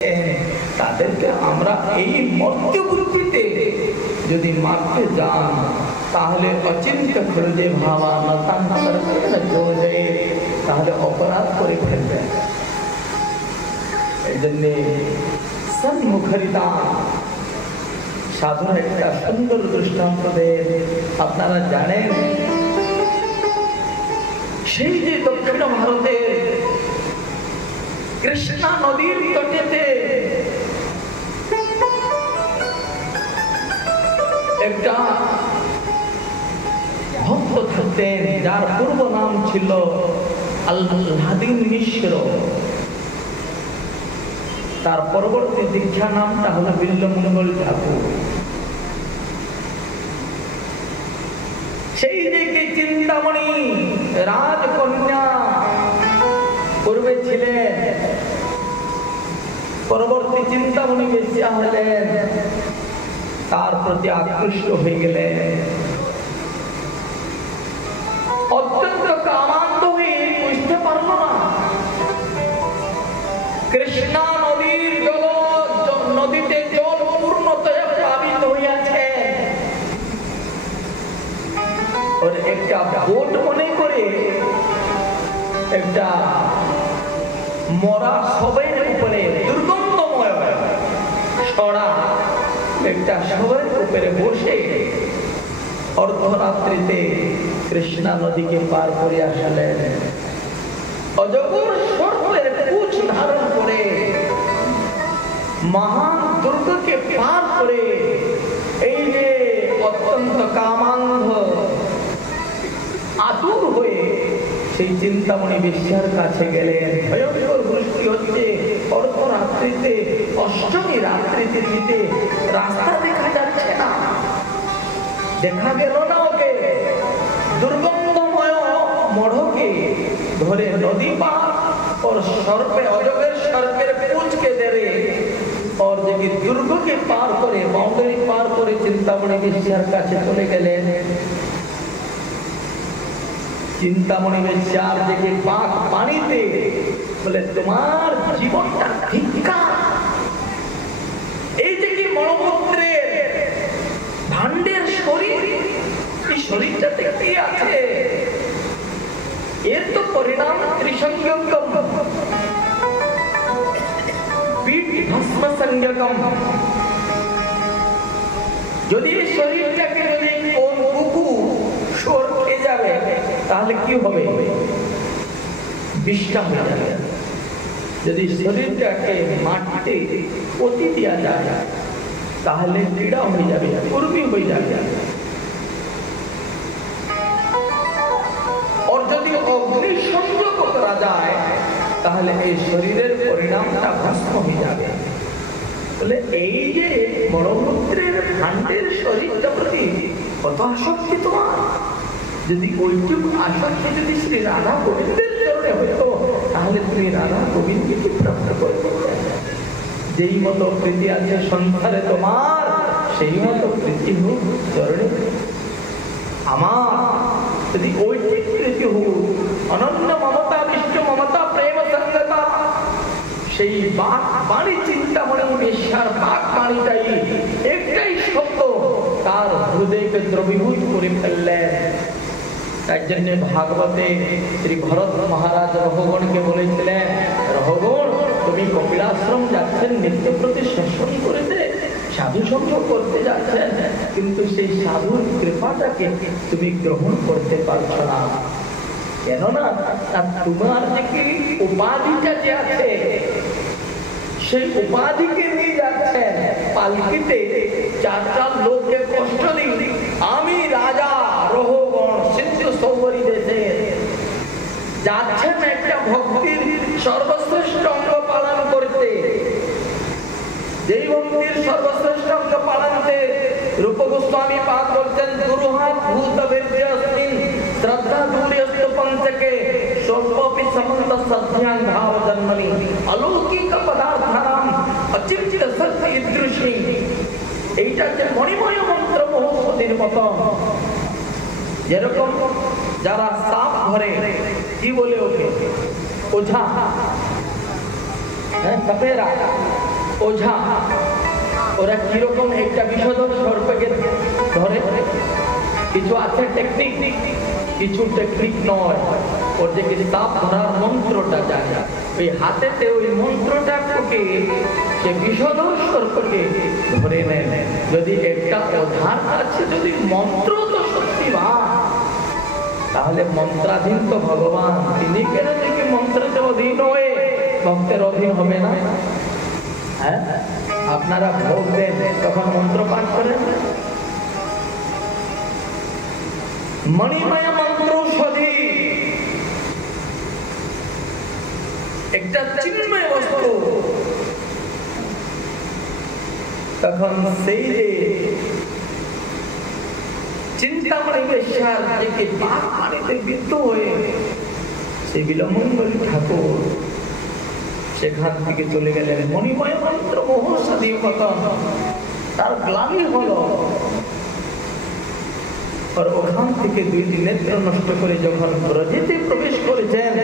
তাদেরকে আমরা এই মর্ত্যবুদ্ধিতে যদি মারতে যান তাহলে অচিন্ত খরচে ভাবা তাহলে অপরাধ করে ফেলবেন। এই জন্যে সন্মুখরিতা সাধুর একটা সুন্দর দৃষ্টান্ত দেন। আপনারা জানেন সেই যে দক্ষিণ ভারতের কৃষ্ণা নদীর তটেতে একটা ভক্ত থাকতেন যার পূর্ব নাম ছিল আল্লাদিন মিশ্র। তার পরবর্তী দীক্ষা নামটা হলো বিল্লমঙ্গল ঠাকুর। সেই দিকে চিন্তামণি রাজকন্যা পূর্বে ছিলেন, পরবর্তী চিন্তামণি বেশ্যা হলেন, তার প্রতি আকৃষ্ট হয়ে গেলেন। অত্যন্ত কামান্ত হয়ে বুঝতে পারলো না কৃষ্ণা নদীর নদীতে জল পূর্ণতয়া প্লাবিত হইয়াছে। ওর একটা বোট মনে করে একটা মরা সবের উপরে দুর্গন্ধময় ছড়া একটা সবের উপরে বসে অর্ধরাত্রিতে কৃষ্ণা নদীকে পার করে আসলেন। অজগর সর্পের পুঁছ ধারণ করে মহান দুর্গকে পার করে এই যে অত্যন্ত কামান্ধ আতুর হয়ে সেই চিন্তামণি বেশ্যার কাছে গেলেন। ভয়ঙ্কর বৃষ্টি হচ্ছে, অর্ধরাত্রিতে, অষ্টমী রাত্রিতে রাস্তা দেখা যাচ্ছে না, দেখা গেল না ওকে। দুর্গন্ধময় মড়কে ধরে নদী পার और সর্পে অজগর সর্পের পুঁছকে ধরে और जब दुर्ग के पार करे बाउंड्री पार करे चिंतामणि बेश्यार काছে চলে গেলেন। চিন্তামণি বেশ্যার দিকে পাক পানিতে বলে তোমার জীবনটা ধিক্কার। এই যে কি মলমূত্রের ভাণ্ডের শরীর, এই শরীরটাতে কি আছে? এর তো পরিণাম ত্রিসংযম, পীঠ ভস্ম সংযম। যদি শরীরটাকে যদি কোন কুকুর শোর খেয়ে যাবে তাহলে কি হবে? বিশ্রাম হয়ে যাবে। যদি শরীরটাকে মাটিতে পতি দেওয়া যায় তাহলে পীড়া হয়ে যাবে, কুর্মি হয়ে যাবে। और যদি অগ্নি সংযোগ করা যায় তাহলে এই শরীরের পরিণামটা ভস্ম হয়ে যাবে। বলে এই যে মলমূত্রের ভাণ্ডের শরীরটা প্রতি কত আসক্তি তোমার। যদি ওইটুকু আসক্তি যদি শ্রী রাধা গোবিন্দের চরণে হইতো তাহলে তুমি রাধা গোবিন্দকে প্রাপ্ত করতে। যেই মতো প্রীতি আছে সংসারে তোমার, সেই মতো প্রীতি হোক চরণে আমার। যদি ওইটিক প্রীতি হোক, অনন্য মমতা, বিষ্ণু মমতা, প্রেম সঙ্গতা, সেই বাণী চিন্তামণি বেশ্যার বাক বাণীটাই একটাই সত্য তার হৃদয়কে দ্রবীভূত করে ফেললেন। তাই জন্য ভাগবতে শ্রী ভরত মহারাজ রঘুগণকে বলেছিলেন, রঘুগণ তুমি কপিলাশ্রম যাচ্ছেন, নিত্য প্রতি শাসন করেছে, সাধু সঙ্গ করতে যাচ্ছেন, কিন্তু সেই সাধুর কৃপাটাকে তুমি গ্রহণ করতে পারছো না। কেননা তোমার যে উপাধিটা যে আছে সেই উপাধিকে নিয়ে যাচ্ছেন পালকিতে, চারটা লোককে কষ্ট দিন। আমি রাজা রঘুগণ সিদ্ধ সৌবরী দেশে যাচ্ছেন একটা ভক্তির সর্বশ্রেষ্ঠ অঙ্গ পালন করতে। যেই ভক্তির সর্বশ্রেষ্ঠ অঙ্গ পালনতে রূপ গোস্বামী পাক বলছেন, গুরুহাত ভূত বীর্যস্মিন শ্রদ্ধা দূরস্তু পঞ্চকে স্বল্পপি সমন্ত সধ্যান ভাব জন্মনি অলৌকিক পদার্থানাম অচিন্ত্য সত্য ইদৃশি। এইটা যে মণিময় মন্ত্র মহোৎসবের মতো। যেরকম যারা সাপ ধরে কি বলে ওকে? ওঝা, সপেরা। ওঝা ওরা কিরকম একটা বিষধর সর্পকে ধরে, কিছু আছে টেকনিক, কিছু টেকনিক নয়। ওর যে সাপ ধরার মন্ত্রটা জানে, ওই হাতেতে ওই মন্ত্রটা ঠুকে সে বিষধর সর্পকে ধরে নেন। যদি একটা ওঝার কাছে যদি মন্ত্র তো শক্তিবান, তাহলে মন্ত্রাধীন তো ভগবান, তিনি কেন দেখি মন্ত্রের অধীন হয়ে ভক্তের অধীন হবে না? হ্যাঁ, আপনারা ভোগ দেন তখন মন্ত্র পাঠ করেন, মণিময় মন্ত্র সধি একটা চিন্ময় বস্তু, তখন সেই যে চিন্তামণি বেশ্যার যে পাপ পানিতে বিদ্ধ হয়ে সেই বিলমঙ্গল ঠাকুর সেখান থেকে চলে গেলেন। মণিময় মন্ত্র মহসাদী পতন তার গ্লানি হলো, আর ওখান থেকে দুইটি নেত্র নষ্ট করে যখন ব্রজেতে প্রবেশ করেছেন,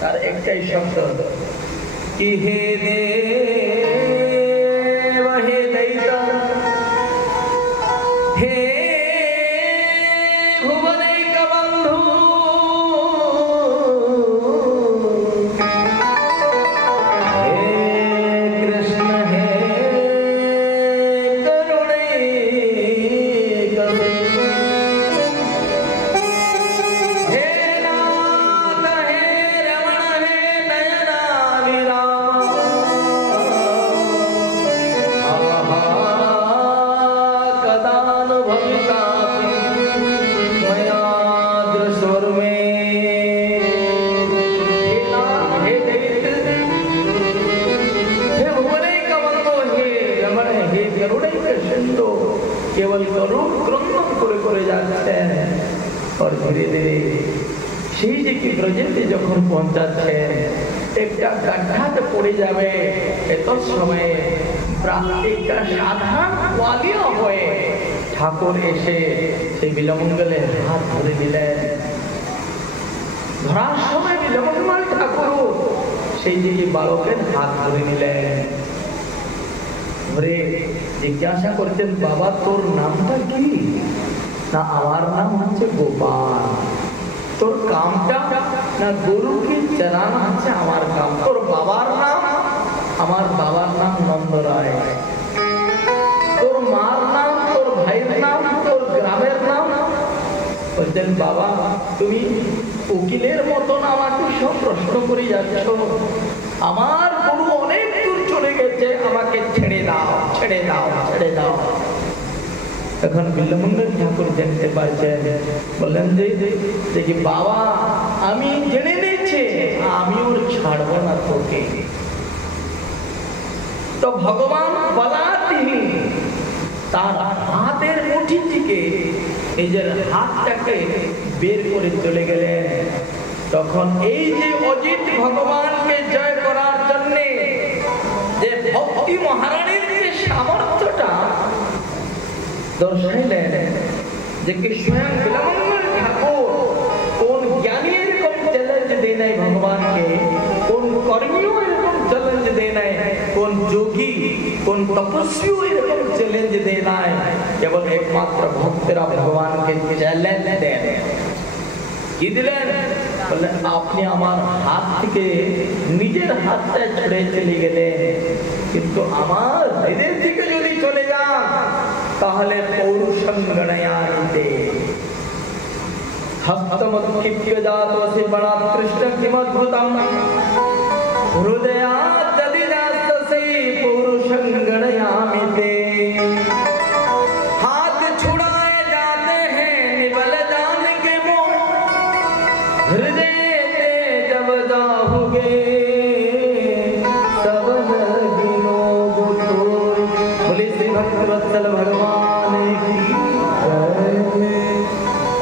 তার একটাই শব্দ, কি হে দেব হে দৈত হে ভুবনৈক বন্ধু, কেবল করুণ ক্রন্দন করে করে যাচ্ছেন। আর ধীরে ধীরে সেই দিকে ব্রজেতে যখন পৌঁছাচ্ছেন, একটা গাড্ডাতে পড়ে যাবে, এত সময়ে একটা সাধারণ ওয়ালিয়া হয়ে ঠাকুর এসে সেই বিলমঙ্গলের হাত ধরে দিলেন। ধরার সময় বিলমঙ্গল ঠাকুর সেই দিকে বালকের হাত ধরে নিলেন, ধরে জিজ্ঞাসা করছেন, বাবা তোর নামটা কি? না আমার নাম হচ্ছে গোপাল। তোর কামটা? না গরুকে চরানো হচ্ছে আমার কাম। তোর বাবার নাম? আমার বাবার নাম নন্দরায়। তোর মার নাম, তোর ভাইয়ের নাম, তোর গ্রামের নাম? বলছেন বাবা তুমি উকিলের মতন আমাকে সব প্রশ্ন করে যাচ্ছ, আমার গরু অনেক দূর চলে গেছে, আমাকে ছেড়ে দাও ছেড়ে দাও ছেড়ে দাও। তখন বিল্লমঙ্গল ঠাকুর জানতে পারছেন, বললেন যে দেখি বাবা আমি জেনে নিচ্ছি, আমি ওর ছাড়বো না তোকে। তো ভগবান বলা তিনি তার হাতের মুঠি থেকে নিজের হাতটাকে বের করে চলে গেলেন। তখন এই যে অজিত ভগবানকে জয় করার জন্য যে ভক্তি মহারানীর যে সামর্থ্যটা দর্শাইলেন, যে কি স্বয়ং বিলমঙ্গল ঠাকুর কোন জ্ঞানী এরকম চ্যালেঞ্জ দেয় নাই ভগবানকে, কোন কর্মীও এরকম চ্যালেঞ্জ দেয় নাই, কোন যোগী কোন তপস্বী এরকম চ্যালেঞ্জ দেয় নাই, কেবল একমাত্র ভক্তরা ভগবানকে চ্যালেঞ্জ দেন। কি দিলেন? বললেন আপনি আমার হাত থেকে নিজের হাতটা ছেড়ে চলে গেলেন, কিন্তু আমার হৃদয় থেকে যদি চলে যান তাহলে পৌরুষং গণয়ান্তে হস্তমৎক্ষিপ্যজাতোসি বড়াৎ কৃষ্ণ কিমদ্ভুতম হৃদয়াৎ যদিদাস্তসি পৌরুষং গণয়ামিতে। हाथ छुड़ाए जाते हैं निबल जान के मोह, हृदय ते जब जाओगे तब लगिनो गुटोर। बोले श्री भक्तवत्सल भगवान की जय।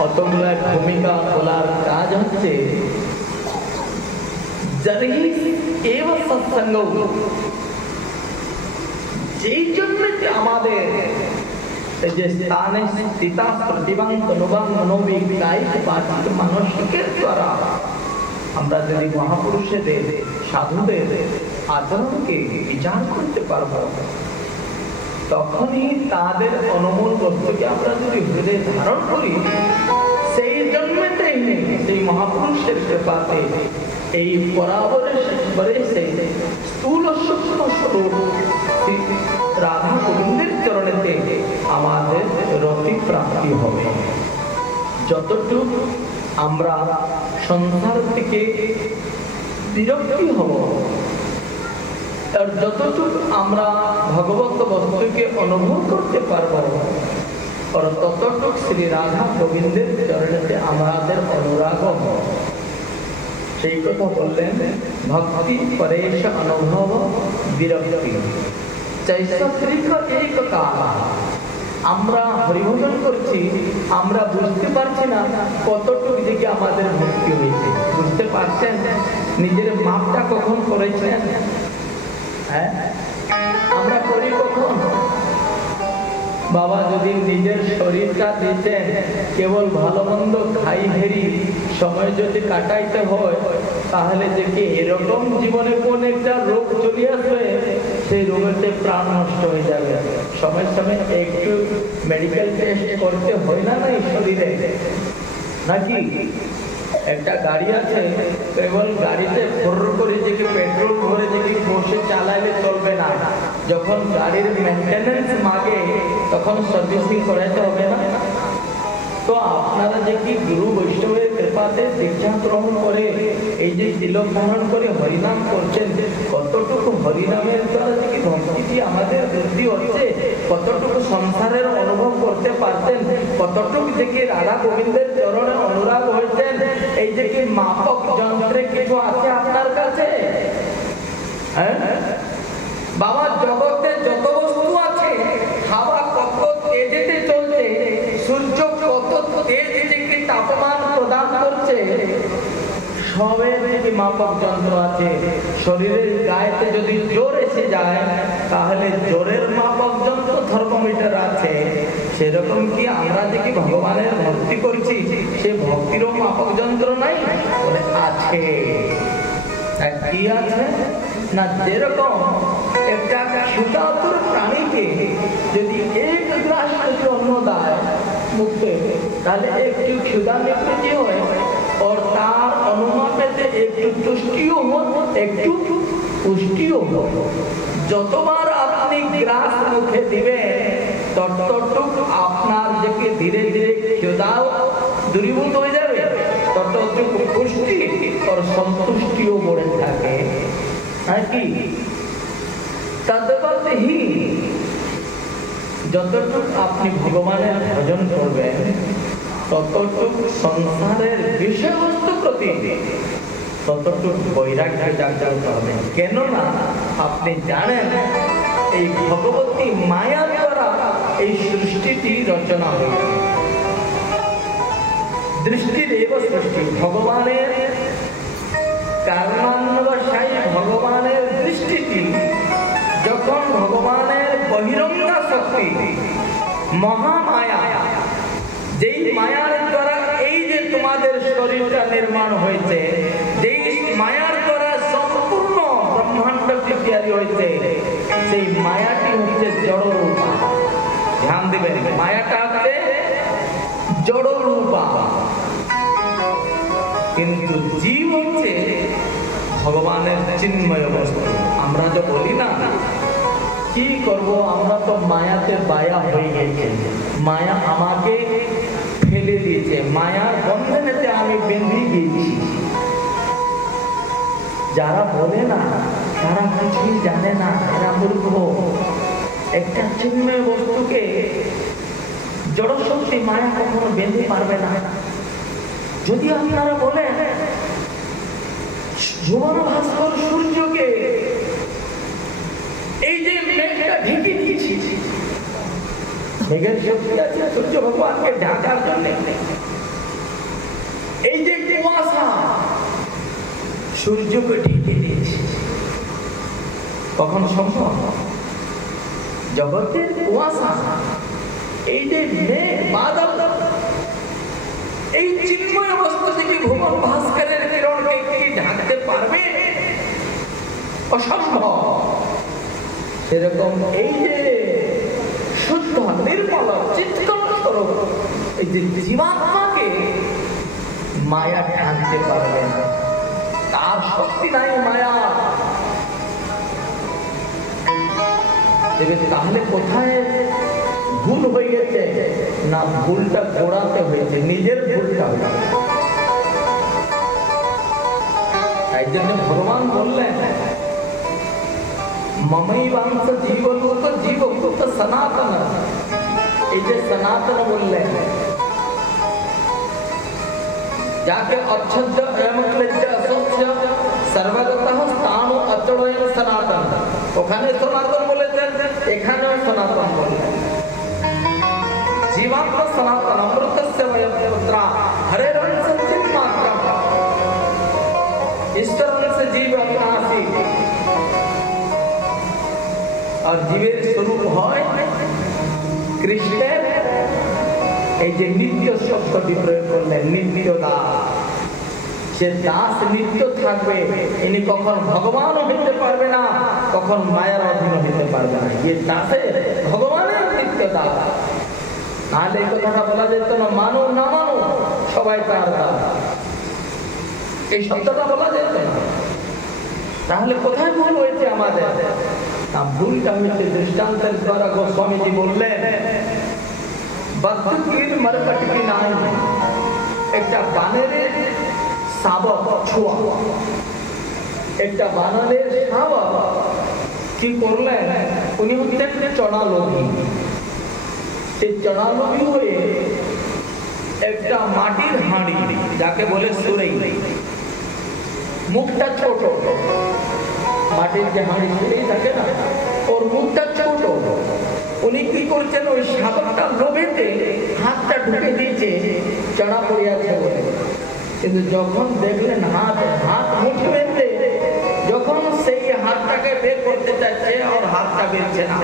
অতগুলা ভূমিকা বলার কাজ হচ্ছে জনহি এব সৎসঙ্গ, যেই জন্য যে আমাদের যে স্থানে স্থিতা প্রতিভাং তনুবাং মনোবিক কায়িক বাচিক মানসিকের দ্বারা আমরা যদি মহাপুরুষেদের সাধুদের আচরণকে বিচার করতে পারবো, তখনই তাদের অনুমূল বস্তুকে আমরা যদি হৃদয়ে ধারণ করি, সেই জন্মেতেই সেই মহাপুরুষের কৃপাতে এই বরাবরের সেই স্থূল সূক্ষ্ম স্বরূপ রাধা গোবিন্দের চরণেতে আমাদের রতি প্রাপ্তি হবে। যতটুকু আমরা সংসার থেকে বিরক্তি হব, আর যতটুকু আমরা ভগবত বস্তুকে অনুভব করতে পারবো, আর ততটুকু শ্রী রাধা গোবিন্দের চরণেতে আমাদের অনুরাগ হবে। সেই কথা বললেন, ভক্তি পরেশ অনুভব বিরক্তি এক কাল। আমরা হরিভজন করছি, আমরা বুঝতে পারছি না কতটুকু দিকে আমাদের ভক্তি হয়েছে। বুঝতে পারছেন নিজের মাপটা কখন করেছেন? হ্যাঁ, আমরা করি কখন? বাবা যদি নিজের শরীরটা দিতেন, কেবল ভালো মন্দ খাই হেরি সময় যদি কাটাইতে হয়, তাহলে দেখি এরকম জীবনে কোন একটা রোগ চলে আসবে, সেই রোগেতে প্রাণ নষ্ট হয়ে যাবে। সময় সময় একটু মেডিকেল টেস্ট করতে হয় না এই শরীরে, নাকি? একটা গাড়ি আছে, কেবল গাড়িতে ফোর করে যে পেট্রোল ভরে যে বসে চালাইলে চলবে না। যখন গাড়ির মেইনটেনেন্স মাগে, তখন সার্ভিসিং করাইতে হবে না? তো আপনারা যে কি গুরু বৈষ্ণবের কৃপাতে দীক্ষা গ্রহণ করে এই যে তিলক ধারণ করে হরিনাম করছেন, কতটুকু হরিনামের দ্বারা যে ভক্তি আমাদের বৃদ্ধি হচ্ছে, কতটুকু সংসারের অনুভব করতে পারছেন, কতটুকু থেকে রাধা গোবিন্দের চরণে অনুরাগ হয়েছেন, এই যে কি মাপক যন্ত্রে কিছু আছে আপনার কাছে? হ্যাঁ বাবা, জগতে যত বস্তু আছে, হাওয়া কত তেজেতে চলছে, সূর্য কত তেজ থেকে তাপমান প্রদান করছে, সবের যে মাপক যন্ত্র আছে। শরীরের গায়েতে যদি জোর এসে যায়, তাহলে জোরের মাপক যন্ত্র থার্মোমিটার আছে। সেরকম কি আমরা যে কি ভগবানের ভক্তি করছি, সে ভক্তিরও মাপক যন্ত্র নাই? আছে। কি আছে না, যেরকম একটা ক্ষুধাতুর প্রাণীকে যদি এক গ্লাস অন্ন দেয় মুখে, তাহলে একটু ক্ষুধা নিবৃত্তি হয়, और তার অনুমাপেতে একটু তুষ্টিও হোক, একটু পুষ্টিও হোক। যতবার আপনি গ্রাস মুখে দিবেন, ততটুকু আপনার যে ধীরে ধীরে ক্ষুধাও দূরীভূত হয়ে যাবে, ততটুকু পুষ্টি और সন্তুষ্টিও बढ़े থাকে, নাকি? তদ্বৎহি যতটুকু আপনি ভগবানের ভজন করবেন, ততটুকু সংসারের বিষয়বস্তু প্রতি ততটুকু বৈরাগ্য জাগ্রত হবে। কেননা আপনি জানেন এই ভগবতী মায়া দ্বারা এই সৃষ্টিটি রচনা হয়েছে। দৃষ্টিদেব সৃষ্টি, ভগবানের কারণান্বশায়ী ভগবানের দৃষ্টিটি যখন ভগবানের বহিরঙ্গা শক্তি মহামায়া, যেই মায়ার দ্বারা এই যে তোমাদের শরীরটা নির্মাণ হয়েছে, যেই মায়ার দ্বারা সম্পূর্ণ ব্রহ্মাণ্ডটি তৈরি হয়েছে, সেই মায়াটি হচ্ছে জড় রূপা। ধ্যান দিবেন, মায়াটা হচ্ছে জড় রূপা, কিন্তু জীব হচ্ছে ভগবানের চিন্ময় বস্তু। আমরা যে বলি না, কি করব, আমরা তো মায়াতে বায়া হয়ে গেছে, মায়া আমাকে ফেলে দিয়েছে, মায়ার বন্ধনেতে আমি বেঁধে গিয়েছি। যারা বলে না, তারা কিছুই জানে না, এরা মূর্খ। একটা চিন্ময় বস্তুকে জড়শক্তি মায়া কখনো বেঁধে পারবে না। যদি আপনারা বলেন ভুবন ভাস্কর সূর্যকে এই যে মেঘটা ঢেকে দিয়েছি, মেঘের শক্তি আছে সূর্য ভগবানকে ঢাকার জন্য। এই যে কুয়াশা সূর্যকে ঢেকে দিয়েছে, কখন সম্ভব? জগতের কুয়াশা, এই যে মেঘ বাদল, এই চিন্ময় বস্তু থেকে ভুবন ভাস্করের কিরণকে কি ঢাকতে পারবে? অসম্ভব। সেরকম এই যে শুদ্ধ নির্মল চিৎকার স্বরূপ এই যে জীবাত্মাকে মায়া টানতে পারবে না, তার শক্তি নাই মায়া। তাহলে কোথায় ভুল হয়ে গেছে? না, ভুলটা গোড়াতে হয়েছে, নিজের ভুলটা হয়েছে। তাই জন্য ভগবান বললেন মমৈবাংশ জীবভূত জীবভূত সনাতন। এই যে সনাতন বললেন, যাকে অচ্ছদ্য এমক্লেজ্য অস্বচ্ছ সর্বগতঃ স্থান অচলয়ং সনাতন। ওখানে সনাতন বলেছেন, এখানেও সনাতন বললেন। জীবাত্মা সনাতন অমৃতস্য বয়ম পুত্রা হরের অংশ চিন্মাত্রম ঈশ্বর অংশ জীব অবিনাশী। আর জীবের স্বরূপ হয় কৃষ্ণের। এই যে নিত্য শব্দটি প্রয়োগ করলেন, নিত্য দাস। সে দাস নিত্য থাকবে, ইনি কখন ভগবানও হইতে পারবে না, কখন মায়ার অধীন হইতে পারবে না। এ দাসে ভগবানের নিত্য দাস। তাহলে এই কথাটা বলা যেত না, মানো না মানো সবাই তার দাস, এই শব্দটা বলা যেত না। তাহলে কোথায় ভুল হয়েছে আমাদের? ভুলটা হয়েছে দৃষ্টান্তের দ্বারা। গোস্বামীজি বললেন একটা বানরের শাবক ছোঁয়া, একটা বানরের শাবক কি করলেন, উনি হচ্ছেন চড়ালোভী। সেই চড়ালোভী হয়ে একটা মাটির হাঁড়ি, যাকে বলে সুরেই, মুখটা ছোট, মাটির যে হাঁড়ি সুরেই থাকে না, ওর মুখটা ছোট। উনি কি করছেন, ওই শাবকটা লোভেতে হাতটা ঢুকে দিয়েছে চড়া পড়িয়াছে বলে। কিন্তু যখন দেখলেন হাত মুঠে বেঁধে, যখন সেই হাতটাকে বের করতে চাচ্ছে আর হাতটা বেরছে না,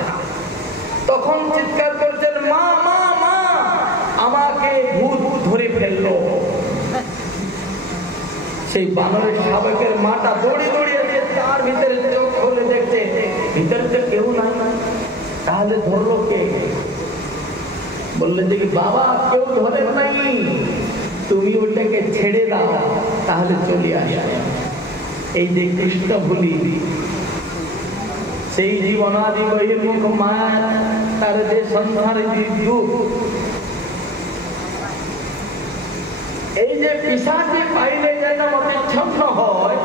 তখন চিৎকার করছেন, মা মা মা, আমাকে ভূত ধরে ফেললো। সেই বানরের শাবকের মাটা দৌড়ে দৌড়িয়েছে, তার ভিতরে চোখ খুলে দেখছে ভিতরে তো কেউ নাই। তাহলে ধরলো কে? বললেন যে বাবা কেউ ধরে নাই, তুমি ওটাকে ছেড়ে দাও, তাহলে চলে আসে। এই যে কৃষ্ণ ভুলি, সেই জীবনাদি বহির্মুখ মায়া, তার যে সংসারের দুঃখ, এই যে পিশাচি পাইলে যেন অতিচ্ছন্ন হয়,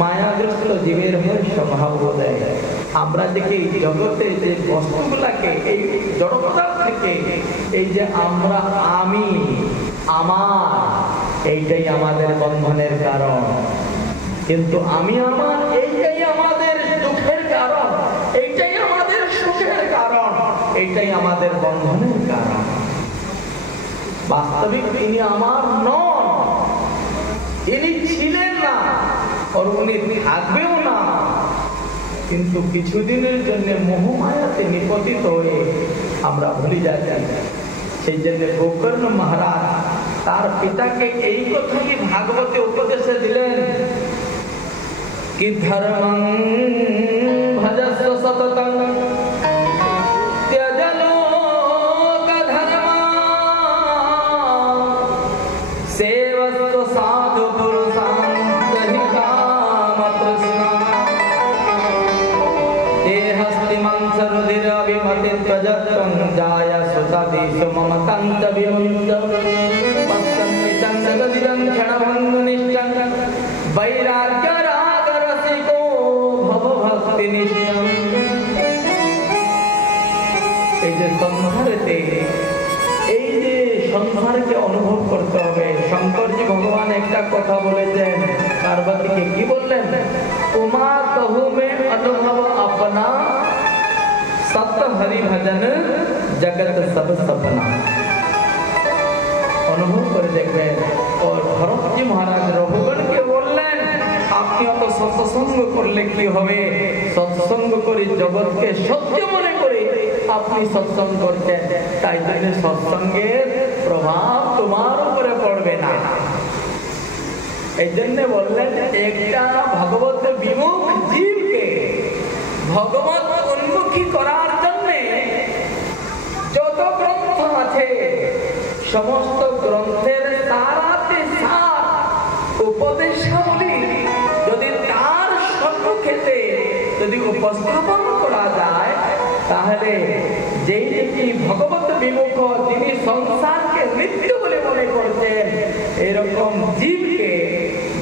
মায়াগ্রস্ত জীবের মূল স্বভাব দেয়। আমরা দেখি জগতে যে বস্তুগুলাকে, এই জড় পদার্থকে, এই যে আমরা আমি আমার, এইটাই আমাদের বন্ধনের কারণ। কিন্তু আমি আমার এইটাই আমাদের দুঃখের কারণ, এইটাই আমাদের সুখের কারণ, এইটাই আমাদের বন্ধনের কারণ। বাস্তবিক তিনি আমার নন, ইনি ছিলেন না, আর উনি থাকবেও না। কিন্তু কিছুদিনের জন্য মোহমায়াতে নিপতিত হয়ে আমরা ভুলে যাচ্ছি। সেই জন্য গোকর্ণ মহারাজ তার পিতাকে এই কথাই ভাগবতে উপদেশে দিলেন কি ধর্মং ভজস্ব সততং সাধু পুরুষাং কহি কাম তৃষ্ণা এ হস্তি মাংস রুধির অভিমতি ত্বজত্বং জায় সুতাদিষু মমতাং চ বিমুঞ্চ পশ্যন্তি চন্দ্রগদিগং ক্ষণভঙ্গুনিষ্ঠং বৈরাগ্য রাগ রসিকো ভব ভক্তি নিষ্ঠং। এই যে সংসারেতে, এই যে সংসারকে অনুভব করতে হবে। শঙ্করজি ভগবান একটা কথা বলেছেন পার্বতীকে, কি বললেন? উমা कहू में अनुभव अपना सत्य हरि भजन जगत सब सपना। অনুভব করে দেখবেন। और ভরতজি মহারাজ রঘুগণকে বললেন, আপনি অত সৎসঙ্গ করলে কি হবে? সৎসঙ্গ করে জগৎকে সত্য মনে করে আপনি সৎসঙ্গ করছেন, তাই জন্য সৎসঙ্গের প্রভাব তোমার উপরে পড়বে না। এই জন্য বললেন, একটা ভগবত বিমুখ জীবকে ভগবত উন্মুখী করার জন্য যত গ্রন্থ আছে সমস্ত গ্রন্থের সারাতে সার উপদেশাবলী যদি তার সম্মুখেতে যদি উপস্থাপন করা যায়, তাহলে যেই ব্যক্তি ভগবত বিমুখ, যিনি সংসারকে মৃত্যু বলে মনে করছেন, এরকম জীবকে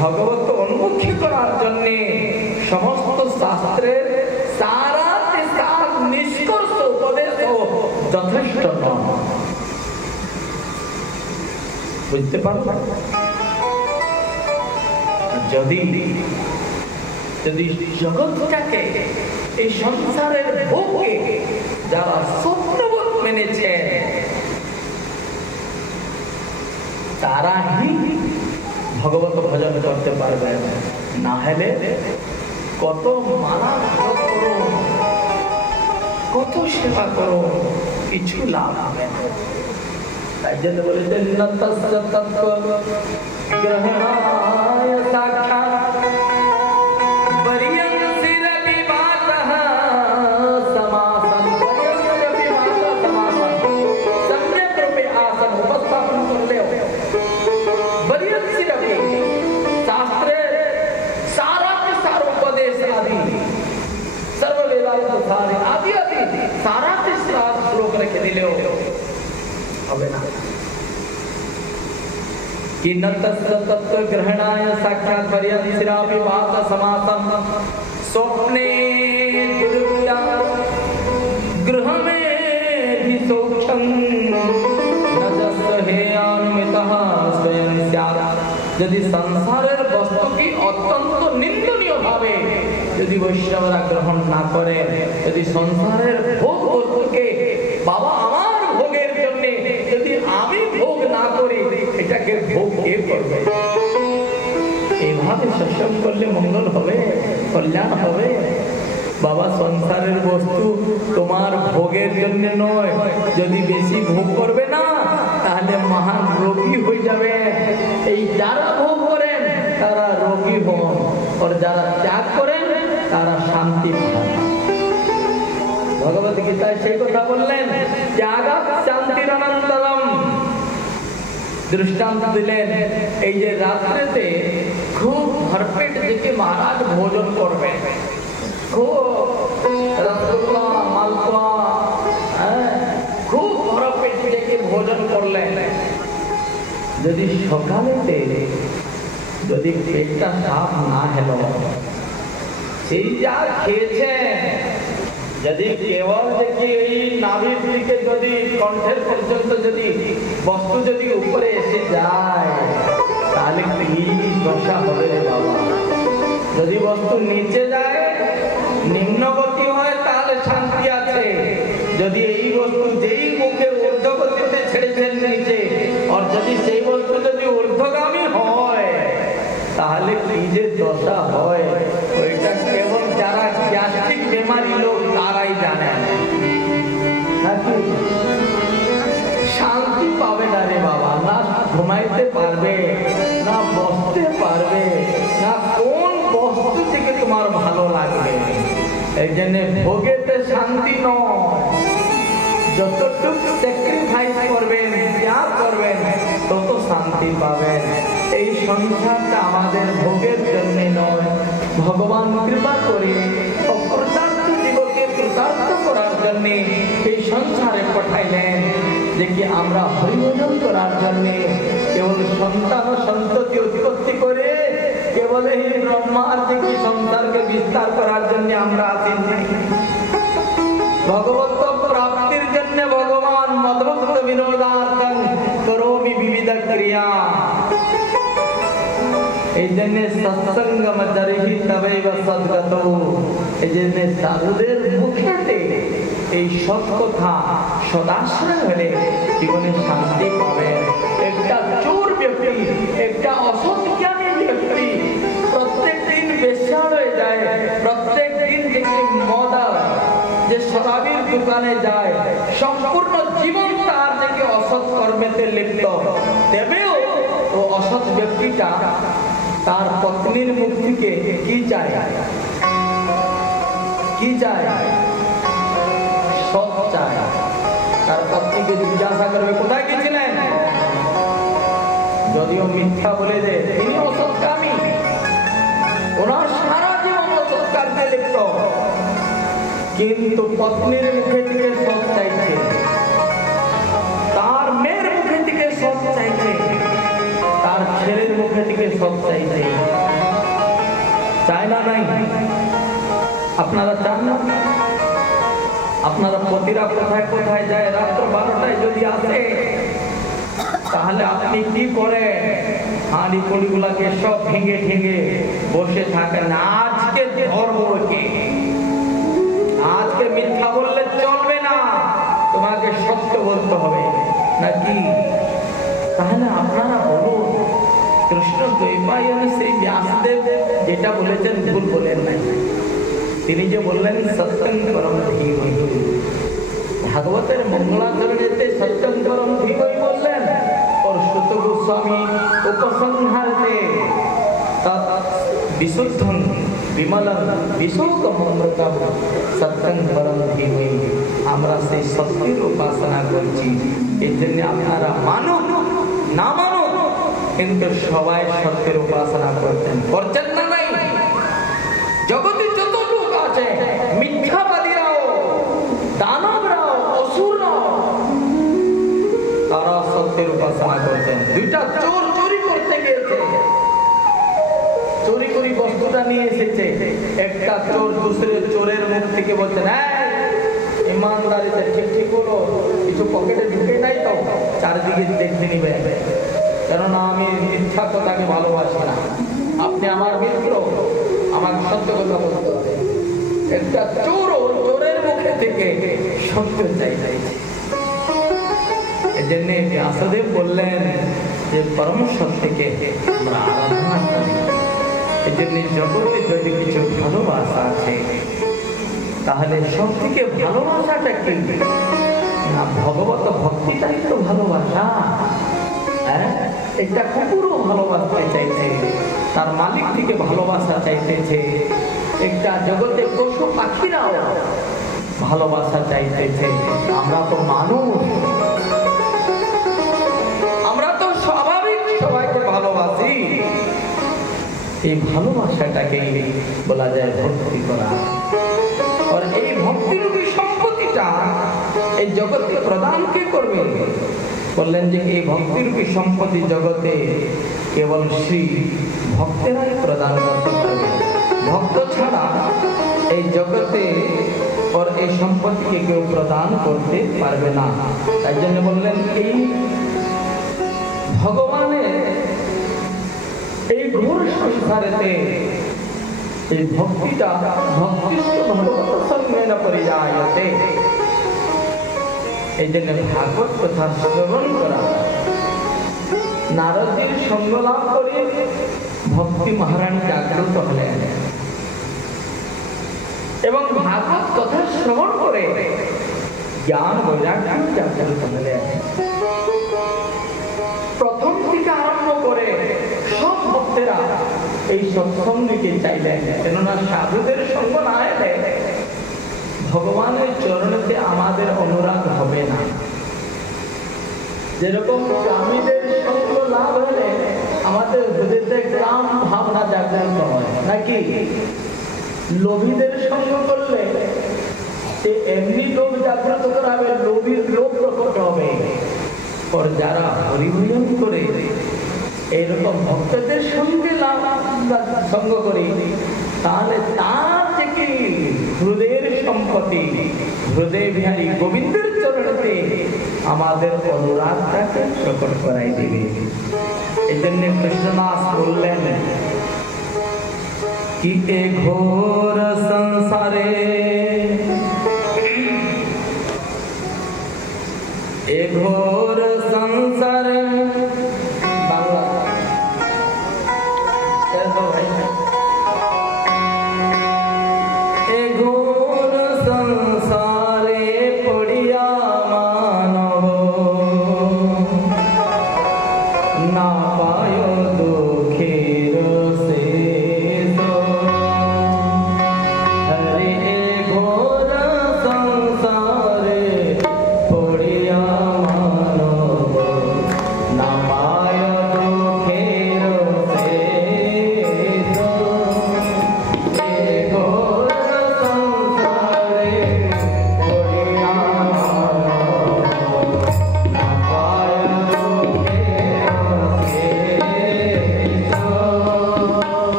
ভগবত উন্মুখী করার জন্য সমস্ত শাস্ত্রের সারাতে সার নিষ্কর্ষ উপদেশ যথেষ্ট নয়। বুঝতে পারবেন? যদি জগৎটাকে, এই সংসারের ভোগকে যারা স্বপ্নবৎ মেনেছেন, তারাই ভগবত ভজন করতে পারবেন। না হলে কত মালা করো, কত সেবা করো, কিছু লাভ হবে না। তাই জন্য বলেছেন গ্রহণায় সাক্ষাৎ ग्रहणाय साक्षात् पर्यंसिरापि वात समासं स्वप्ने गृह में भी सौक्षं न हेयान्वितः स्वयं स्यात्। यदि संसारेर बस्तु की अत्यंत निंदनीय भावे यदि वैष्णवरा ग्रहण ना करे, यदि संसारेर भोग वस्तुके बाबा आमार भोगेर जन्य यदि आमी भोग ना करी, এটাকে ভোগ কে করবে? এইভাবে সৎসঙ্গ করলে মঙ্গল হবে, কল্যাণ হবে। বাবা, সংসারের বস্তু তোমার ভোগের জন্য নয়। যদি বেশি ভোগ করবে না, তাহলে মহান রোগী হয়ে যাবে। এই যারা ভোগ করেন তারা রোগী হন, আর যারা ত্যাগ করেন তারা শান্তি পান। ভগবত গীতায় সেই কথা বললেন, ত্যাগাৎ শান্তিরনন্তরম। দৃষ্টান্ত দিলেন, এই যে রাত্রেতে খুব ভরপেট দেখে মহারাজ ভোজন করবেন, খুব রসগোল্লা মালপোয়া খুব ভরপেট দেখে ভোজন করলেন। যদি সকালেতে যদি পেটটা সাফ না হলো, সেই যা খেয়েছেন যদি কেবল দেখি এই নাভির দিকে যদি কণ্ঠের পর্যন্ত যদি বস্তু যদি উপরে এসে যায়, তাহলে কি দশা হবে রে বাবা? যদি বস্তু নিচে যায়, নিম্নগতি হয়, তাহলে শান্তি আছে। যদি এই বস্তু যেই মুখে ঊর্ধ্বগতিতে ছেড়েছেন নিচে, আর যদি সেই বস্তু যদি ঊর্ধ্বগামী হয়, তাহলে কি যে দশা হয়, ওইটা কেবল যারা গ্যাস্ট্রিক বেমারি লোক তারাই জানেন। শান্তি পাবে না রে বাবা, না ঘুমাইতে পারবে, না বসতে পারবে, না কোন বস্তু থেকে তোমার ভালো লাগবে। এই জন্য ভোগেতে শান্তি নয়। যতটুকু স্যাক্রিফাইস করবেন, ত্যাগ করবেন, তত শান্তি পাবেন। এই সংসারটা আমাদের ভোগের জন্য নয়, ভগবান কৃপা করে অকৃতার্থ জীবকে কৃতার্থ করার জন্য এই সংসারে পাঠাইলেন, যে কি আমরা হরিভজন করার জন্য কেবল সন্তান ও সন্ততি উৎপত্তি করে কেবল এই ব্রহ্মার থেকে সংসারকে বিস্তার করার জন্য আমরা আসিনি। ভগবত প্রাপ্তির জন্য ভগবান মদভক্ত বিনোদার্থং করোমি বিবিধ ক্রিয়া। এই জন্য সৎসঙ্গম দরিহি তবৈব সদ্গত। এই জন্য সাধুদের মুখেতে এই সৎ কথা সদাশ্রয় হলে জীবনে শান্তি পাবে। একটা চোর ব্যক্তি, একটা অসৎ জ্ঞানী ব্যক্তি প্রত্যেক দিন বেশ্যার হয়ে যায়, প্রত্যেক দিন দেখি মদা যে শরাবির দোকানে যায়, সম্পূর্ণ জীবন তার থেকে অসৎ কর্মেতে লিপ্ত। তবেও ও অসৎ ব্যক্তিটা তার পত্নীর মুখ থেকে কি চায়? কি চায়? সৎ চায়। তার পত্নীকে জিজ্ঞাসা করবে কোথায় গেছিলেন, যদিও মিথ্যা বলে দেয় তিনি অসৎকামী, ওনার সারা জীবন অসৎ কার্যে লিপ্ত, কিন্তু পত্নীর মুখে থেকে সৎ চাইছে, তার মেয়ের মুখে থেকে সৎ চাইছে, তার ছেলের মুখে থেকে সৎ চাইছে। চায় না? নাই? আপনারা চান না? আপনারা পতিরা কোথায় কোথায় যায়, রাত্র 12টায় যদি আসে তাহলে আপনি কি করে? হাঁড়ি কড়িগুলাকে সব ভেঙে ভেঙে বসে থাকেন, আজকে ধরবো কে, আজকে মিথ্যা বললে চলবে না, তোমাকে সত্য বলতে হবে নাকি? তাহলে আপনারা বলুন, কৃষ্ণ দ্বৈপায়ন সেই ব্যাসদেব যেটা বলেছেন ভুল বলেন নাই। তিনি যে বললেন সত্যং পরম ধীমহি, ভাগবতের মঙ্গলাচরণেতে সত্যং পরম ধীমহি বললেন, और श्रुत गोस्वामी उपसंहारे तत् विशुद्धं विमलं विशोकममृतं सत्यं परम धीमहि। আমরা সেই সত্যের উপাসনা করছি। এই জন্য আপনারা মানুন না মানুন, কিন্তু সবাই সত্যের উপাসনা করছেন, করছেন না? নাই? জগতে যত লোক আছে, মিথ্যাবাদীরাও, দানবরাও, অসুররাও, তারা সত্যের উপাসনা করছেন। দুইটা চোর চুরি করতে গিয়েছে, চুরি করে বস্তুটা নিয়ে এসেছে, একটা চোর দুসরে চোরের মুখ থেকে বলছেন, ইমানদারিতে ঠিক ঠিক করো, কিছু পকেটে ঢুকে নাই তো, চারদিকে দেখতে নিবে, কেননা আমি মিথ্যা কথাকে ভালোবাসি না, আপনি আমার মিত্র, আমাকে সত্য কথা বলতে হবে। একটা চোর চোরের মুখে থেকে সত্য চাইছে। এজন্য ব্যাসদেব বললেন যে পরম সত্যকে আমরা আরাধনা করি। এজন্য জগতে যদি কিছু ভালোবাসা আছে, তাহলে সব থেকে ভালোবাসাটা কি না? ভগবত ভক্তিটাই তো ভালোবাসা। একটা কুকুরও ভালোবাসতে চাইছে, তার মালিক থেকে ভালোবাসা চাইতেছে। একটা জগতে পশু পাখিরাও ভালোবাসা চাইতেছে। আমরা তো মানুষ, আমরা তো স্বাভাবিক সবাইকে ভালোবাসি। এই ভালোবাসাটাকে বলা যায় ভক্তি করা। আর এই ভক্তিরূপী সম্পত্তিটা এই জগতে প্রদান কে করবে? বললেন যে এই ভক্তিরূপী সম্পত্তি জগতে কেবল শ্রী ভক্তেরাই প্রদান করতে পারবে। ভক্ত ছাড়া এই জগতে और এই সম্পত্তিকে কেউ প্রদান করতে পারবে না। তাই জন্য বললেন এই ভগবানের এই ঘোর সংসারেতে এই ভক্তিটা ভক্তিষ্ঠ ভগবত সঙ্গেন পরিযায়তে। এই জন্য ভাগবত কথা শ্রবণ করা, নারদজির সঙ্গ লাভ করে ভক্তি মহারানী জাগ্রত হলেন এবং ভাগবত কথা শ্রবণ করে জ্ঞান বৈরাগ্য জাগ্রত হলেন। প্রথম থেকে আরম্ভ করে সব ভক্তেরা এই সৎসঙ্গকে চাইলেন, কেননা সাধুদের সঙ্গ না এলে ভগবানের চরণেতে আমাদের অনুরাগ হবে না। যেরকম কামীদের সঙ্গ লাভ হলে আমাদের হৃদয়তে কাম ভাবনা জাগ্রত হয় নাকি? লোভীদের সঙ্গ করলে সে এমনি লোভ জাগ্রত করাবে, লোভীর লোভ প্রকট হবে। আর যারা হরিভজন করে এইরকম ভক্তদের সঙ্গে সঙ্গ করি, তাহলে তার থেকে হৃদয়ের সম্পত্তি হৃদয় বিহারী গোবিন্দের চরণে আমাদের অনুরাগটাকে প্রকট করাই দেবে। এই জন্য কৃষ্ণদাস বললেন কি এ ঘোর সংসারে, এ ঘোর সংসারে বাংলা এ ঘোর সংসারে পড়িয়া মানব না পায় দুঃখের শেষ। হরে এ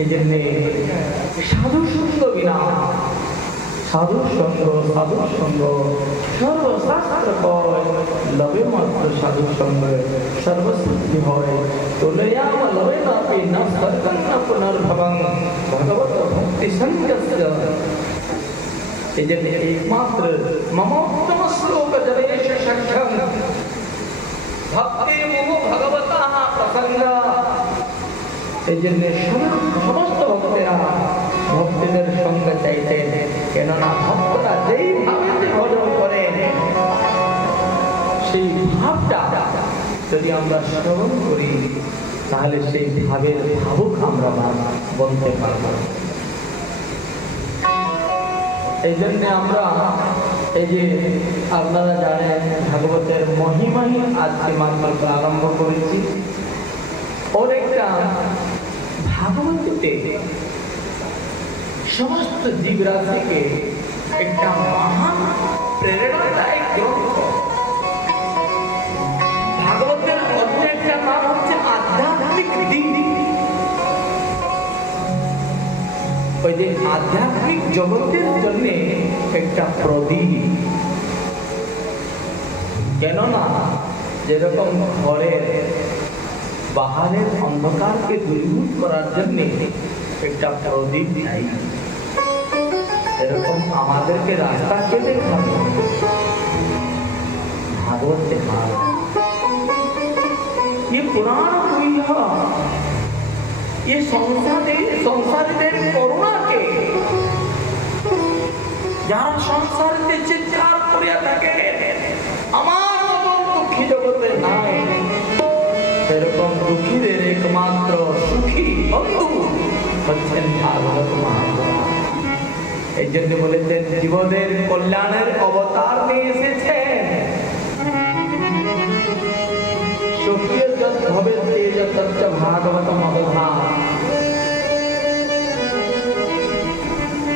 এই জন্যে সাধু সঙ্গ বিনা, সাধু সঙ্গ সর্বশাস্ত্র কয় লবে মাত্র সাধু সঙ্গ সর্বসিদ্ধি হয়। তোলয়াম লবে নাপি না স্বর্গং না পুনর্ভবং ভগবত ভক্তি সঙ্গস্য। এই জন্য একমাত্র মমোত্তম শ্লোক জলেশ সখ্যং ভক্তি মুহু ভগবতঃ প্রসঙ্গ। এই জন্য সমস্ত ভক্তেরা ভক্তদের সঙ্গ চাইতেন, কেননা ভক্তরা যেই ভাবে ভজন করে সেই ভাবটা যদি আমরা শ্রবণ করি তাহলে সেই ভাবের ভাবুক আমরা বলতে পারব। এই জন্য আমরা এই যে আপনারা জানেন ভাগবতের মহিমাই আজকে মাত্র আরম্ভ করেছি। ওর একটা ভাগবততে সমস্ত জীবরাশিকে একটা মহান প্রেরণাদায়ক গ্রন্থ। ভাগবতের অন্য একটা নাম হচ্ছে আধ্যাত্মিক দিক। ওই যে আধ্যাত্মিক জগতের জন্য একটা প্রদীপ। কেননা যেরকম ঘরের বাহারের অন্ধকারকে দূরীভূত করার জন্য একটা প্রদীপ চাই, এরকম আমাদেরকে রাস্তা কে দেখাবে? ভাগবত দেখাবে। ये पुराण हुई है, ये সংসারীদের করুণাকে যারা সংসারীতে চিৎকার করিয়া থাকে আমার মতন দুঃখী জগতে নাই, সেরকম দুঃখীদের একমাত্র সুখী বন্ধু হচ্ছেন ভাগবত মহাপুরাণ। এই জন্য বলেছেন জীবদের কল্যাণের অবতার নিয়ে এসেছেন। সুখীয় যত ভবে তেজ তচ্চ ভাগবত মদধা।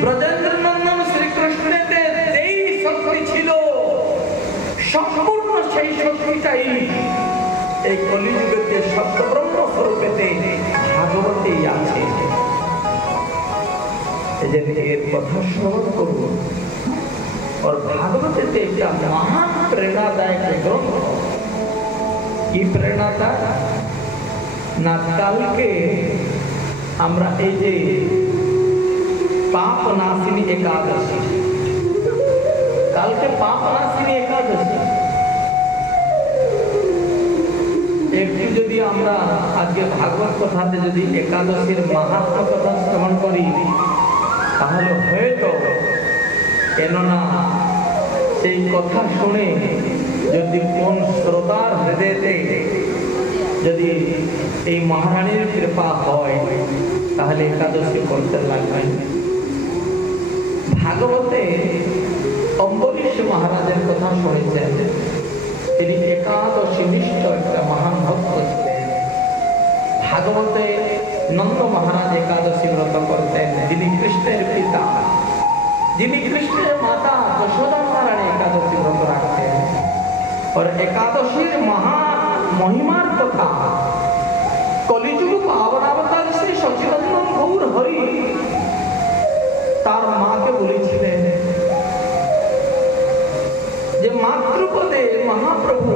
ব্রজেন্দ্র নন্দন শ্রীকৃষ্ণের যেই শক্তি ছিল সম্পূর্ণ সেই শক্তিটাই এই কলিযুগেতে সত্য ব্রহ্ম স্বরূপেতে ভাগবতেই আছে। এই জন্য এর কথা শ্রবণ করব। और ভাগবতেতে একটা মহান প্রেরণাদায়ক গ্রন্থ। কি প্রেরণাটা না, কালকে আমরা এই যে পাপ নাশিনী একাদশী, কালকে পাপ নাশিনী একাদশী, একটু যদি আমরা আজকে ভাগবত কথাতে যদি একাদশীর মাহাত্ম্য কথা শ্রবণ করি তাহলে হয়তো, কেননা সেই কথা শুনে যদি কোন শ্রোতার হৃদয়তে যদি এই মহারানীর কৃপা হয় তাহলে একাদশী করতে লাগবে। ভাগবতে অম্বরীশ মহারাজের কথা শুনেছেন। তিনি একাদশী নিষ্ঠ একটা মহান ভক্ত ছিলেন। ভাগবতে নন্দ মহারাজ একাদশী ব্রত করতেন, যিনি কৃষ্ণের পিতা, যিনি কৃষ্ণের মাতা যশোদা মহারানী একাদশী ব্রত রাখতেন। और एकादशीर महान महिमार कथा कलिजुग पावनावतार श्री सच्चिदानंद गौर हरि तार माके बोलेছিলেন যে मातृपदे महाप्रभु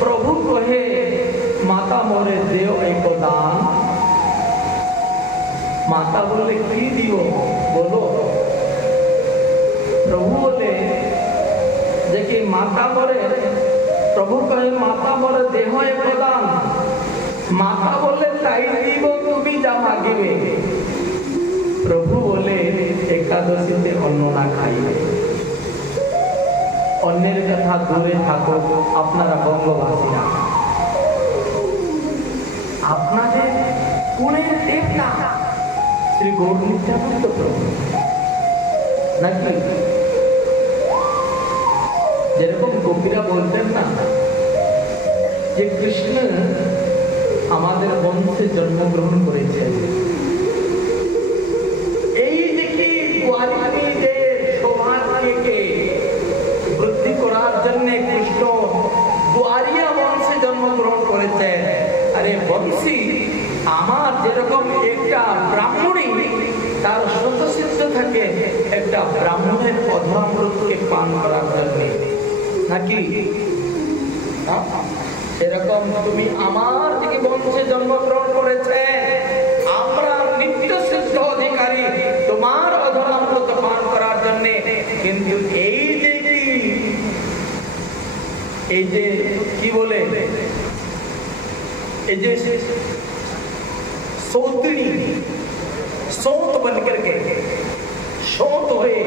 प्रभु कहे माता मोरे देव एक दान। माता बोले की दियो बोलो। प्रभु बोले देखिए माता मोरे, प्रभु कहे माता मोरे देह एक दान। माता बोले ताई दीब तुमी जा मांगिबे। प्रभु बोले एकादशीते अन्न ना खाइबे। अन्येर कथा दूरे थाको आपनारा बंगबासीरा, आपनादेर कुलेर देवता श्री गौर नित्यानंद प्रभु नाकि যেরকম গোপীরা বলতেন না যে কৃষ্ণ আমাদের বংশে জন্মগ্রহণ করেছেন। এই যে কি গোয়ালিনীদের সৌভাগ্যকে বৃদ্ধি করার জন্য কৃষ্ণ গোয়ালিয়া বংশে জন্মগ্রহণ করেছেন। আরে বংশী আমার যেরকম একটা ব্রাহ্মণী তার স্বতঃসিদ্ধ থাকে একটা ব্রাহ্মণের অধরামৃতকে পান করার জন্য, নাকি এরকম তুমি আমার থেকে বংশে জন্মগ্রহণ করেছে, আমরা নিত্য সিদ্ধ অধিকারী তোমার অধরামৃত পান করার জন্য। কিন্তু এই যে কি বলে, এই যে সৌতনী সৌত বন করকে সৌত হয়ে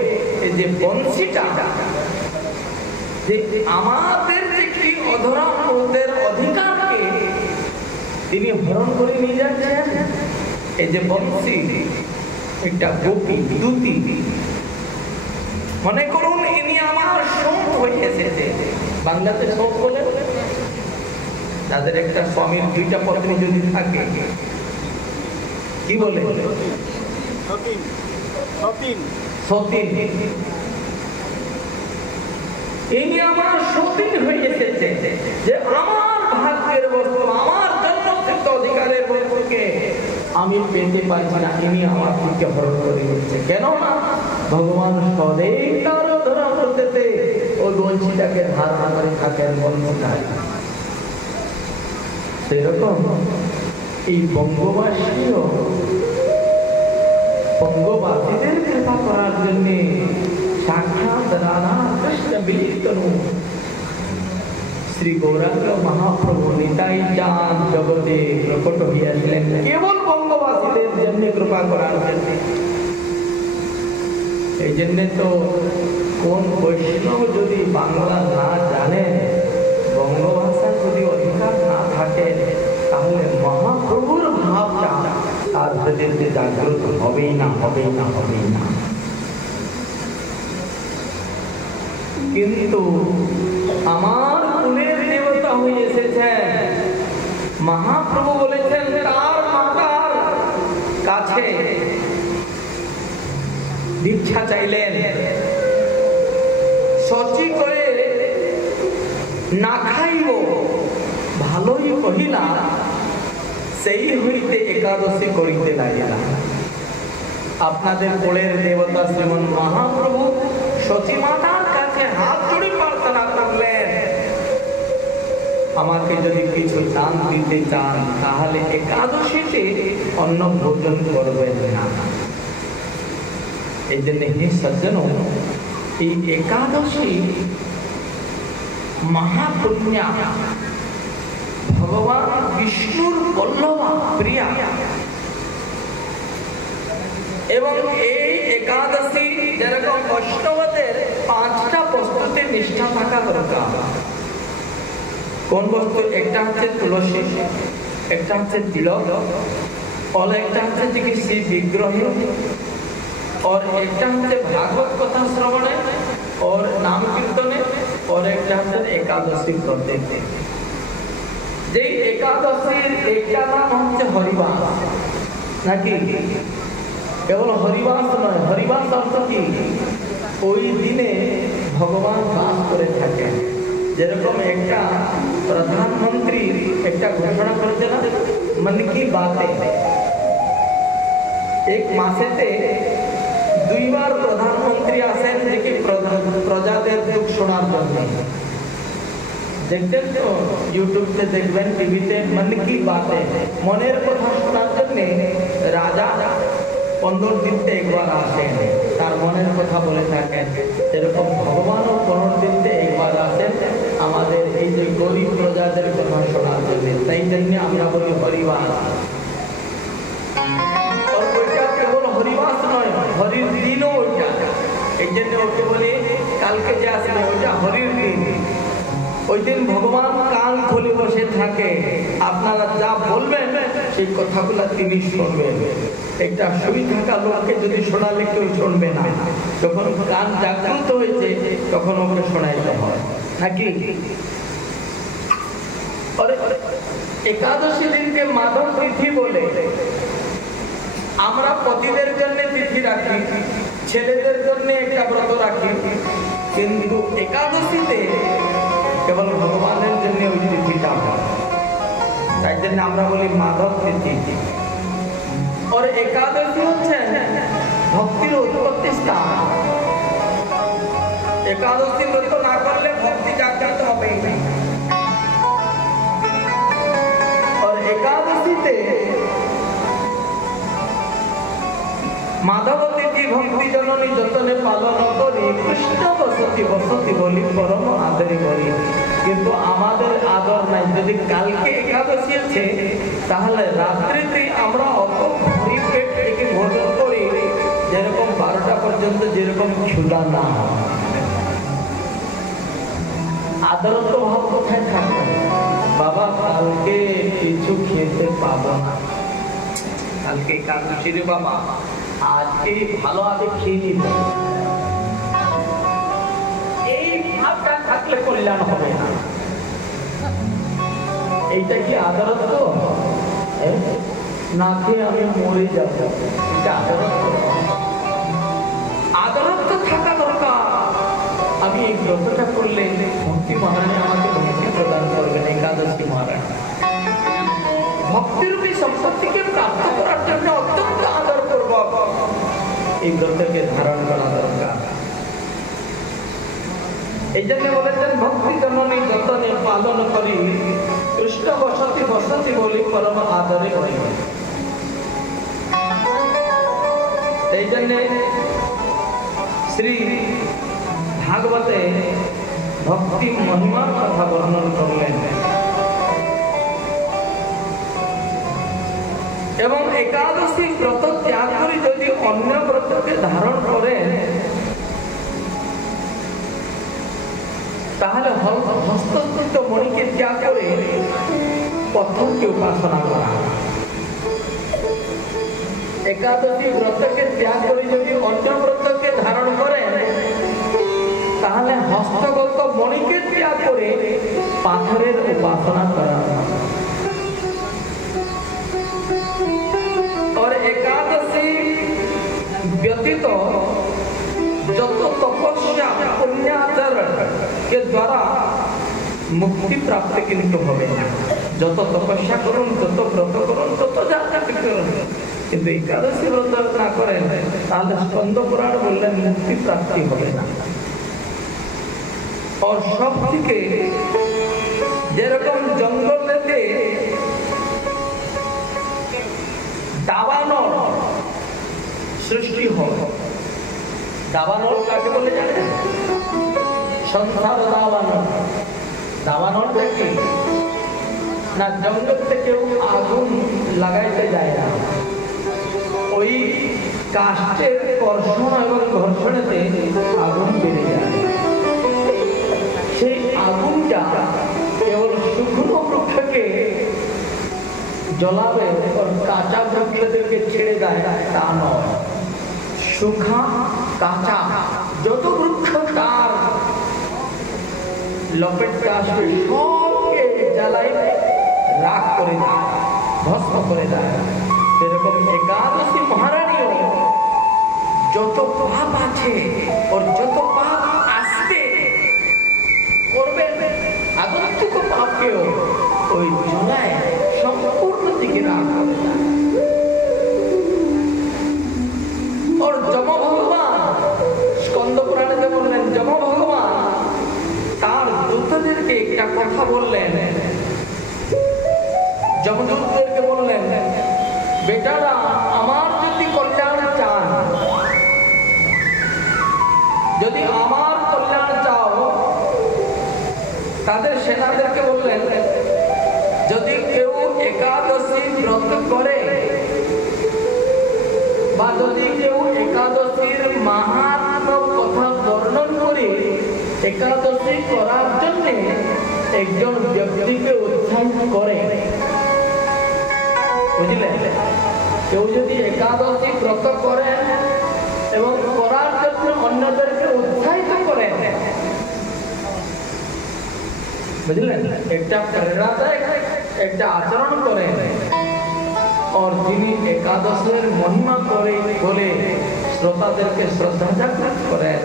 এই যে বংশীটা, যে আমাদের যে কি অধরামৃতের অধিকারকে তিনি হরণ করে নিয়ে যাচ্ছেন। এই যে বংশী একটা গোপী দুতি, মনে করুন ইনি আমার সৌত হয়ে এসেছে। বাংলাতে সৌত বলে তাদের একটা স্বামীর দুইটা পত্নী যদি থাকে কি বলে, ইনি আমার সতীন হয়ে এসেছে, যে আমার ভাগ্যের বস্তু, আমার জন্মসিদ্ধ অধিকারের বস্তুকে আমি পেতে পারছি না, ইনি আমার থেকে হরণ করে নিচ্ছে। কেন না ভগবান সদেই তার অধরামৃতেতে ওই বঞ্চিতাকে ধারণা করে থাকেন বঞ্চিতায়। সেরকম এই বঙ্গবাসীও বঙ্গবাসীদের কৃপা করার জন্য সাক্ষাৎ রাধা কৃষ্ণ মিলিত শ্রী গৌরাঙ্গ মহাপ্রভু নিতাই চাঁদ জগতে প্রকট হইয়াছিলেন কেবল বঙ্গবাসীদের জন্য কৃপা করার জন্য। এই জন্য তো কোন বৈষ্ণব যদি বাংলা না জানে, বঙ্গভাষার যদি অধিকার না থাকে, তাহলে মহাপ্রভুর ভাবটা তার হৃদয়ে জাগ্রত হবেই না, হবেই না, হবেই না। কিন্তু আমার কুলের দেবতা হয়ে এসেছেন মহাপ্রভু, বলেছেন তার মাতার কাছে দীক্ষা চাইলেন, সচি করে না খাইব ভালোই কহিলা, সেই হইতে একাদশী করিতে লাগিলা। আপনাদের কোলের দেবতা শ্রীমন মহাপ্রভু সচি মাতার কাছে হাত জোড়ে প্রার্থনা করলেন, আমাকে যদি কিছু দান দিতে চান তাহলে একাদশীতে অন্ন ভোজন করবেন না। এই জন্য হে সজ্জন, এই একাদশী মহাপুণ্যা, ভগবান বিষ্ণুর বল্লভা প্রিয়া, এবং এই একাদশী যেরকম বৈষ্ণবদের 5টা বস্তুতে নিষ্ঠা থাকা দরকার। কোন বস্তু? একটা হচ্ছে তুলসী, একটা হচ্ছে তিলক, और একটা হচ্ছে যে শিব বিগ্রহে, और একটা হচ্ছে ভাগবত কথা শ্রবণে और नाम कीर्तने, और একটা হচ্ছে একাদশী করতে। যে একাদশীর একটা নাম হচ্ছে হরিবাস, নাকি? কেবল হরিবাস নয়, হরিবাস অর্থ কি? ওই দিনে ভগবান বাস করে থাকেন। যেরকম একটা প্রধানমন্ত্রী একটা ঘোষণা করেছে না, মন কি বাতে, এক মাসেতে 2 বার প্রধানমন্ত্রী আসেন যে কি প্রজাদের দুঃখ শোনার জন্য। দেখবেন তো ইউটিউবতে, দেখবেন টিভিতে, মন কি বাতে, মনের কথা শোনার জন্য রাজা 15 দিনতে একবার আসেন, তার মনের কথা বলে থাকেন। এরকম ভগবানও 15 দিনতে একবার আসেন আমাদের এই যে গরিব প্রজাদের কথা শোনার জন্য। তাই জন্য আমরা বলি হরিবাস। ওইটা কেবল হরিবাস নয়, হরির দিনও ওইটা। এই জন্য ওকে বলি কালকে যে আসবে ওইটা হরির দিন। ওই দিন ভগবান কান খুলে বসে থাকে, আপনারা যা বলবেন সেই কথাগুলো তিনি শুনবেন। একটা শুয়ে থাকা লোককে যদি শোনালে কেউ শুনবে না, যখন কান জাগ্রত হয়েছে তখন ওকে শোনাইতে হয়, নাকি? একাদশী দিনকে মাধব তিথি বলে। আমরা পতিদের জন্য তিথি রাখি, ছেলেদের জন্য একটা ব্রত রাখি, কিন্তু একাদশীতে কেবল ভগবানের জন্য ওই তিথিটা হয়। তাই জন্য আমরা বলি মাধব তিথি। और एकादशी হচ্ছে ভক্তির উৎপত্তি স্থান। एकादशी ব্রত না করলে ভক্তি জাগ্রত হবে না। और एकादशीতে माधव तिथि भक्ति जननी जतने पालन करी कृष्ण बसती बसती बोली परम आदरी बोली। किंतु आमादेर आदर নাই। যদি কালকে একাদশী আছে তাহলে রাত্রিতে আমরা অত ভরি পেট থেকে ভোজন করি যেরকম 12টা পর্যন্ত যেরকম ক্ষুধা না হয়। আদরত্ব ভাব কোথায় থাকবে? বাবা কালকে কিছু খেতে পাবো না, কালকে একাদশী রে বাবা, আজকে ভালো আগে খেয়ে নিব, এই ভাবটা থাকলে কল্যাণ হবে না। এইটা কি আদরত্ব? না খেয়ে আমি মরে যাব, এটা আদরত্ব? আদরত্ব থাকা দরকার। আমি এই ব্রতটা করলে ভক্তি মহারানী আমাকে ভক্তি প্রদান করবেন। একাদশী মহারানী ভক্তিরূপী সম্পত্তিকে প্রাপ্ত করার জন্য অত্যন্ত আদরপূর্বক এই ব্রতকে ধারণ করা দরকার। এই জন্য বলেছেন ভক্তি জননী যতনে পালন করি কৃষ্ণ বসতি বসতি বলি পরম আদরে করি। এই জন্য শ্রী ভাগবতে ভক্তি মহিমার কথা বর্ণন করলেন এবং একাদশী ব্রত ত্যাগ করে যদি অন্য ব্রতকে ধারণ করেন তাহলে হস্তস্থিত মণিকে ত্যাগ করে পথকে উপাসনা করা। একাদশী ব্রতকে ত্যাগ করে যদি অন্য ব্রতকে ধারণ করেন তাহলে হস্তগত মণিকে ত্যাগ করে পাথরের উপাসনা করা। और एकादशी व्यतीत যত তপস্যা পুণ্যাচরণ के द्वारा मुक्ति प्राप्त কিন্তু হবে না। যত তপস্যা করুন, যত ব্রত করুন, তত যাত্রা করুন, কিন্তু একাদশী ব্রত না করেন তাহলে স্কন্দ পুরাণ বললেন মুক্তি প্রাপ্তি হবে না। और সব থেকে যেরকম জঙ্গলেতে দাবানল সৃষ্টি হয়, দাবানল কাকে বলে জানেন? সংসার দাবানল। দাবানলটা কি না, জঙ্গল থেকে আগুন লাগাইতে যায় না, ওই কাষ্ঠের কর্ষণ এবং ঘর্ষণেতে আগুন বেড়ে যায়। সেই আগুনটা কেবল শুকনো বৃক্ষকে জ্বলাবে और কাঁচা বৃক্ষদেরকে ছেড়ে দেয় তা নয়। শুখা কাঁচা যত বৃক্ষ তার লপেটে আসবে সবকে জ্বালাই রাগ করে দেয়, ভস্ম করে দেয়। সেরকম একাদশী মহারানীও যত পাপ আছে ওর যত পাপ আসবে করবে আগন্তুক পাপকেও ওই জ্বালায় সম্পূর্ণ দিকে রাগ করে দেয়। और যম ভগবান স্কন্দ পুরাণে বললেন, যম ভগবান তার দূতদেরকে একটা কথা বললেন, যমদূতদেরকে বললেন, বেটারা আমার যদি কল্যাণ চান, যদি আমার কল্যাণ চাও, তাদের সেনাদেরকে বললেন যদি কেউ একাদশী ব্রত করে বা যদি কেউ একাদশীর মাহাত্ম্য কথা বর্ণন করে একাদশী করার জন্য একজন ব্যক্তিকে উৎসাহিত করে, বুঝলেন? কেউ যদি একাদশী ব্রত করেন এবং করার জন্য অন্যদেরকে উৎসাহিত করেন, বুঝলেন, একটা প্রেরণা দেয়, একটা আচরণ করেন, और যিনি একাদশের মহিমা করে বলে শ্রোতাদেরকে শ্রদ্ধা জাগ্রত করেন,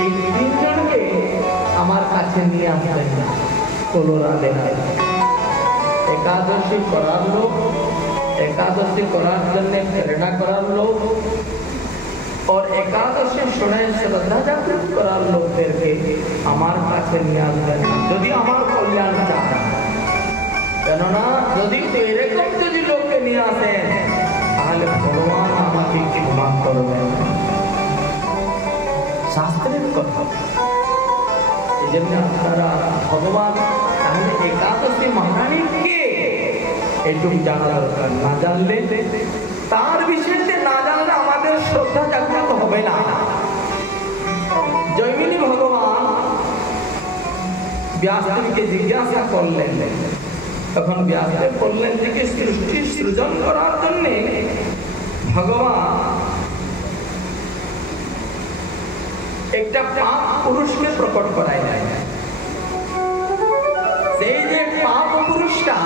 এই তিনজনকে আমার কাছে নিয়ে আসবেন না, কোলোরাডে। एकादशी करार लोग, एकादशी करार जन्य प्रेरणा करार लोग और एकादशी शुने श्रद्धा जागृत करार लोग करके আমার কাছে নিয়ে আসবেন যদি আমার কল্যাণ চান। কেননা যদি এরকম যদি লোককে নিয়ে আসেন তাহলে ভগবান আমাকে ক্ষমা করবেন। শাস্ত্রের কথা এই জন্য আপনারা ভগবান তাহলে একাদশী মহারানী কে এইটুকু জানা দরকার। না জানলে তার বিষয়ে না জানলে আমাদের শ্রদ্ধা জাগ্রত হবে না। জৈমিনী ভগবান ব্যাসদেবকে জিজ্ঞাসা করলেন, তখন ব্যাসদেব বললেন যে সৃষ্টি সৃজন করার জন্য ভগবান একটা পাপ পুরুষকে প্রকট করায় নাই। সেই যে পাপ পুরুষটা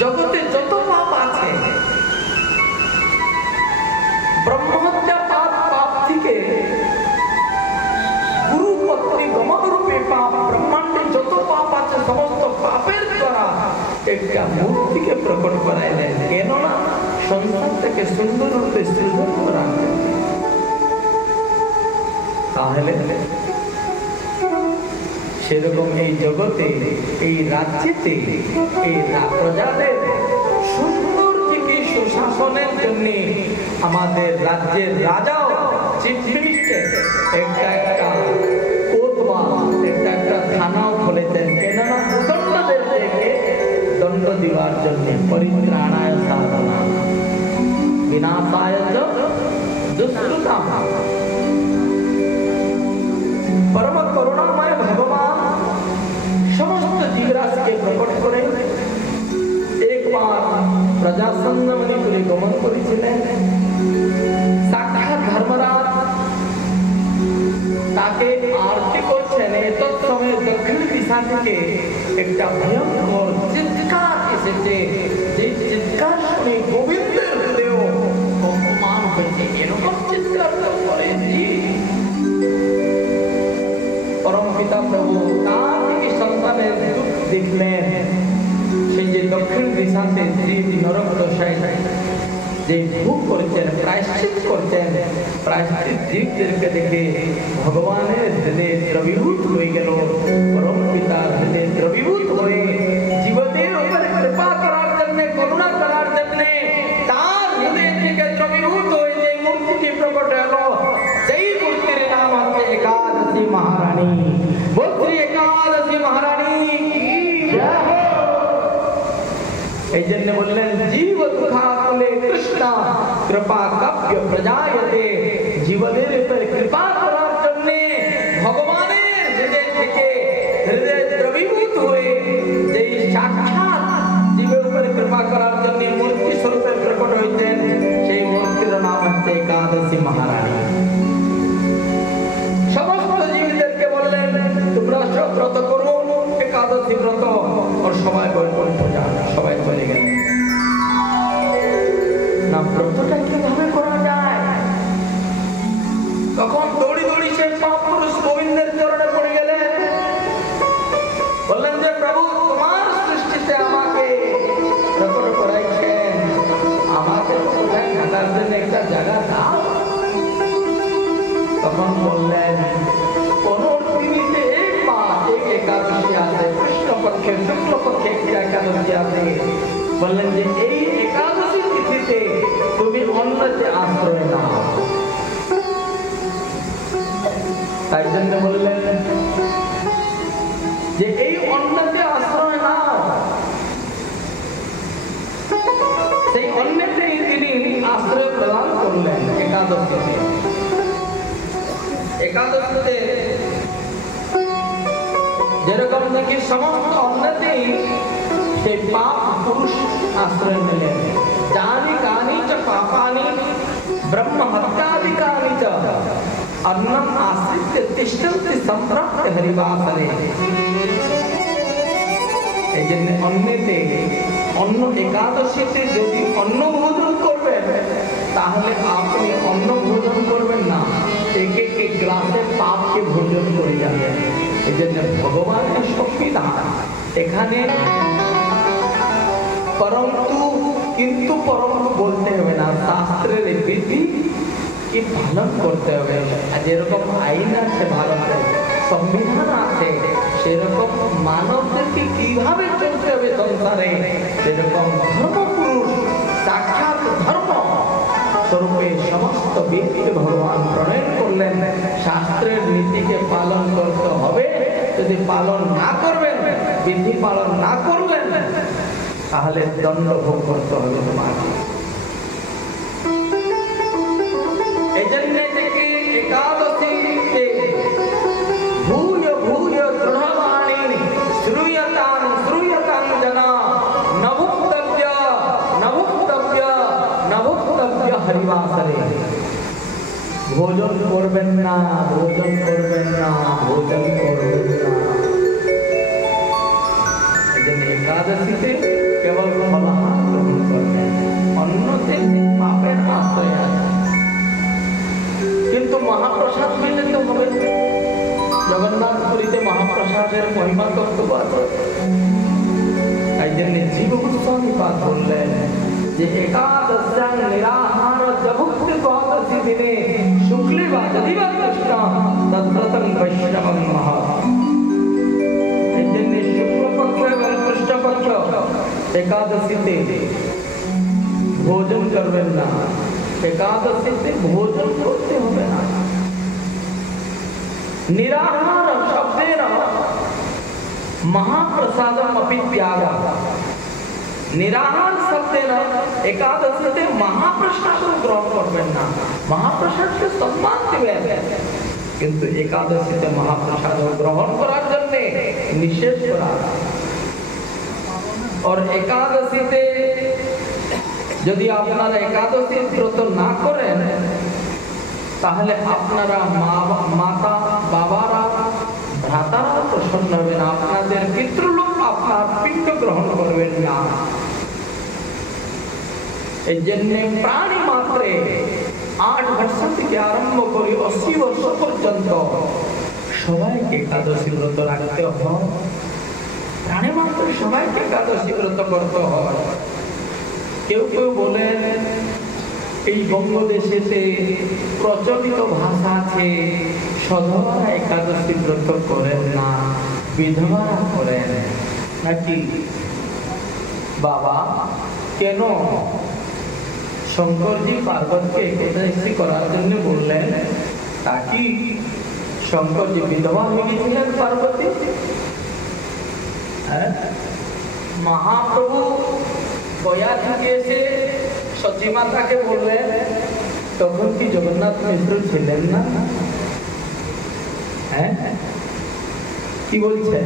জগতে যত পাপ আছে ব্রহ্মহত্যা পাপ, পাপ থেকে গুরু পত্নী গমন রূপে পাপ, ব্রহ্মাণ্ডে যত পাপ আছে সমস্ত পাপের দ্বারা একটা মূর্তিকে প্রকট করায় দেন। কেননা সংসারটাকে সুন্দর রূপে সৃজন করা। তাহলে সেরকম এই জগতে এই রাজ্যেতে এই প্রজাদের সুন্দর থেকে সুশাসনের জন্য আমাদের রাজ্যের রাজাও চিফ মিনিস্টার একটা কোতবা একটা থানাও খুলেছেন। কেননা দণ্ডদেরকে দণ্ড দেওয়ার জন্য পরিত্রাণায় সাধনা বিনাশায় দুষ্কৃতাম। परम करुणामय भगवान समस्त जीवराशि के प्रकट करे एक बार प्रजासन्न मणिपुरे गमन करेছিলেন। साक्षात धर्मराज তাকে আরতি করছেন। এত সময় দক্ষিণ দিশা থেকে একটা ভয়ঙ্কর চিৎকার এসেছে। যে চিৎকার শুনে গোবিন্দের হৃদয় অপমান হয়েছে। এরকম চিৎকার তো করেছি। परम पिता प्रभु तार के संतानेर दुख देखलेन। সেই যে দক্ষিণ দিশাতে জীব নরক দশায় যে ভোগ করছেন, প্রায়শ্চিত করছেন, প্রায়শ্চিত জীবদেরকে দেখে ভগবানের হৃদয়ে দ্রবীভূত হয়ে গেল। পরম পিতার হৃদয়ে দ্রবীভূত হয়ে জীবদের উপরে কৃপা করার জন্য, করুণা করার জন্য তার হৃদয় থেকে দ্রবীভূত হয়ে যে মূর্তিটি প্রকট হলো, সেই মূর্তির নাম হচ্ছে একাদশী महारानी। बोल एकादशी महारानी की जय हो। এই জন্য বললেন জীব দুঃখাকুলে কৃষ্ণ কৃপা কাব্য প্রজায়তে। জীবনের উপর কৃপা করার জন্য ভগবানের হৃদয় থেকে হৃদয় দ্রবীভূত হয়ে যে সাক্ষাৎ জীবের উপর কৃপা করার জন্য মূর্তি স্বরূপে প্রকট হয়েছেন, সেই মূর্তির নাম হচ্ছে একাদশী महारानी। ব্রত করুন একাদশী ব্রত। और সবাই বৈকুণ্ঠ যান। সবাই চলে গেলেন। না ব্রতটা কিভাবে করা যায়? তখন দৌড়ি দৌড়ি সে মহাপুরুষ গোবিন্দের চরণে পড়ে গেলেন। বললেন যে প্রভু তোমার সৃষ্টিতে আমাকে প্রকট করাইছেন, আমাকে কোথায় থাকার জন্য একটা জায়গা দাও। তখন বললেন एकादशी आते कृष्ण पक्षे शुक्ल पक्षे एकादशी आते। বললেন যে এই একাদশী তিথিতে তুমি অন্যতে আশ্রয় নাও। তাই জন্য বললেন যে এই অন্যতে আশ্রয় নাও। সেই অন্যতে তিনি আশ্রয় প্রদান করলেন একাদশীতে। একাদশীতে যেরকম নাকি সমস্ত অন্যতেই সেই পাপ পুরুষ আশ্রয় নিলেন। যানি কানি চ পাপানি ব্রহ্ম হত্যাদিকানি চ অন্নম আশ্রিত্য তিষ্ঠন্তি সম্প্রাপ্ত হরিবাসরে। এই জন্য অন্যতে অন্ন একাদশীতে যদি অন্ন ভোজন করবেন তাহলে আপনি অন্ন ভোজন করবেন না, এক এক গ্লাসে পাপকে ভোজন করে যাবেন। এই জন্য ভগবানের সংবিধান এখানে কিন্তু বলতে হবে না, শাস্ত্রের বিধি কি পালন করতে হবে। আর যেরকম আইন আছে ভারতে, সংবিধান আছে, সেরকম মানবদেরকে কিভাবে চলতে হবে সংসারে, সেরকম ধর্মপুরুষ সাক্ষাৎ ধর্ম স্বরূপে সমস্ত বিধিকে ভগবান প্রণয়ন করলেন। শাস্ত্রের নীতিকে পালন করতে হবে। যদি পালন না করবেন, বিধি পালন না করলেন, তাহলে দণ্ড ভোগ করতে হবে তোমাকে। এই জন্য থেকে একাদশীতে ভূয় ভূয় দৃঢ়বাণী শ্রূয়তাং জনা নভুক্তব্য হরিবাসরে। ভোজন করবেন না, ভোজন করবেন না, ভোজন করবেন না। এই জন্য একাদশীতে কেবল ফলাহার গ্রহণ করবেন, অন্যতে পাপের আশ্রয় আছে। কিন্তু মহাপ্রসাদ পেলে তো হবে। জগন্নাথ পুরীতে মহাপ্রসাদের মহিমা কর্তব্য আছে। এই জন্য জীব গোস্বামী পাদ বললেন যে একাদশ্যাং নিরাহার জভুক্তি দ্বাদশী দিনে শুক্লে বা যদিবা কৃষ্ণ তদ্ব্রতং বৈষ্ণবং মহা। এই জন্য শুক্লপক্ষ এবং কৃষ্ণপক্ষ একাদশীতে ভোজন করবেন না। একাদশীতে ভোজন করতে হবে না। নিরাহার শব্দেন মহাপ্রসাদম अपि त्यागः। নিরাহার শব্দেন একাদশীতে মহাপ্রসাদ গ্রহণ করবেন না। মহাপ্রসাদকে সম্মান দিবেন, কিন্তু একাদশীতে মহাপ্রসাদ গ্রহণ করার জন্য নিষেধ করা। और একাদশীতে যদি আপনারা একাদশী ব্রত না করেন, তাহলে আপনারা মাতা বাবারা ভ্রাতারা প্রসন্ন হবেন, আপনাদের পিতৃলোক আপনার পিণ্ড গ্রহণ করবেন না। এই জন্য প্রাণী মাত্রে 8 বর্ষ থেকে আরম্ভ করে 80 বর্ষ পর্যন্ত সবাইকে একাদশী ব্রত রাখতে হয়। প্রাণী মাত্র সবাইকে একাদশী ব্রত করতে হয়। কেউ কেউ বলেন এই বঙ্গদেশেতে প্রচলিত ভাষা আছে, সধবারা একাদশী ব্রত করেন না, বিধবারা করেন নাকি। বাবা কেন শঙ্করজি পার্বতীকে একাদশী করার জন্য বললেন? তাকি শঙ্করজি বিধবা হয়ে গেছিলেন পার্বতী? মহাপ্রভু গয়া থেকে এসে সচী মাতাকে বললেন, তখন কি জগন্নাথ মিশ্র ছিলেন না? হ্যাঁ, কি বলছে?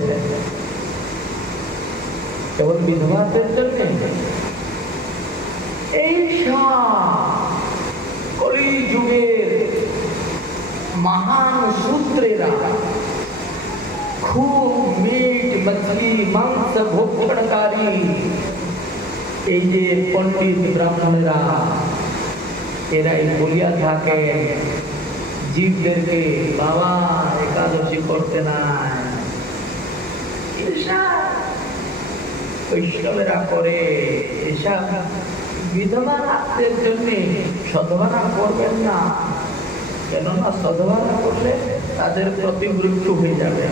কেবল বিধবাদের জন্য? এই কলি যুগের মহান সূত্রেরা খুব মিট মছলি মাংস ভক্ষণকারী এই যে পণ্ডিত ব্রাহ্মণেরা, এরাই বলিয়া থাকে জীবদেরকে বাবা একাদশী করতে নাই। বৈষ্ণবেরা করে এসব বিধবা রাখতের জন্য সধবারা করবেন না। কেননা সধবারা করলে তাদের প্রতিমৃত্যু হয়ে যাবে।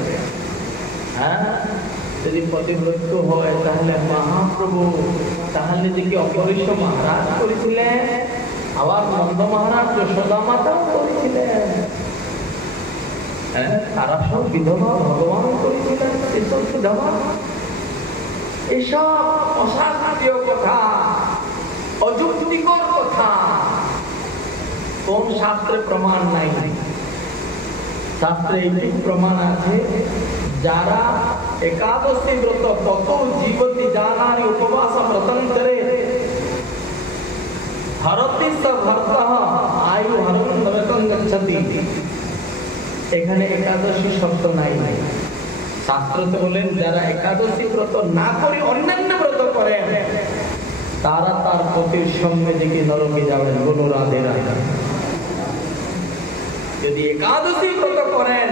হ্যাঁ, যদি প্রতিমৃত্যু হয় তাহলে মহাপ্রভু তাহলে দেখি অপরিশ মহারাজ করেছিলেন, আবার নন্দ মহারাজ যশোদা মাতাও করেছিলেন। তারা সব বিধবা ভগবান করেছিলেন। এসব বিধবা, এসব অশাস্ত্রীয় কথা, অযৌক্তিকর কথা কোন শাস্ত্রে প্রমাণ নাই। শাস্ত্রে এই প্রমাণ আছে, যারা একাদশী ব্রত কত জীবতি জানানি উপবাস ব্রতম করে হরতি স ভর্তঃ আয়ু হরং নরকং গচ্ছতি। এখানে একাদশী শব্দ নাই। শাস্ত্রতে বলেন যারা একাদশী ব্রত না করে অন্যান্য ব্রত করেন, তারা তার পতির সঙ্গে দেখে নরকে যাবেন। বলো রাধে রাধে। যদি একাদশী ব্রত করেন,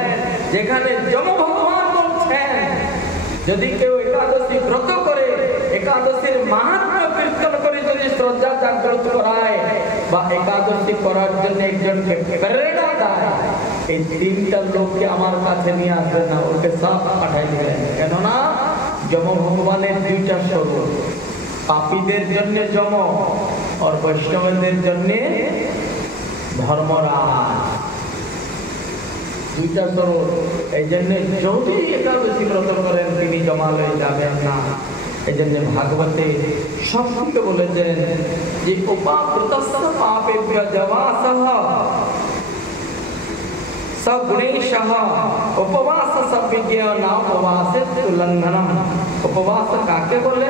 যেখানে যম ভগবান বলছেন যদি কেউ একাদশী ব্রত করে, একাদশীর মাহাত্ম্য দরজা জাগ্রত করায় বা একাদশী করার জন্য একজনকে প্রেরণা দেয়, এই তিনটা লোককে আমার কাছে নিয়ে আসবে না, ওকে সব পাঠাই দিলেন। কেননা যম ভগবানের দুইটা স্বরূপ, পাপীদের জন্য যম আর বৈষ্ণবদের জন্য ধর্মরাজ, দুইটা স্বরূপ। এই জন্য যদি একাদশী ব্রত করেন তিনি জমালয়ে যাবেন না। এই জন্য ভাগবতে সবকে বলেছেন যে উপাকৃতস্য পাপেভ্যো জবাসঃ সগুণেশঃ উপবাস সবিজ্ঞান উপবাসেত উল্লঙ্ঘনম। উপবাস কাকে বলে?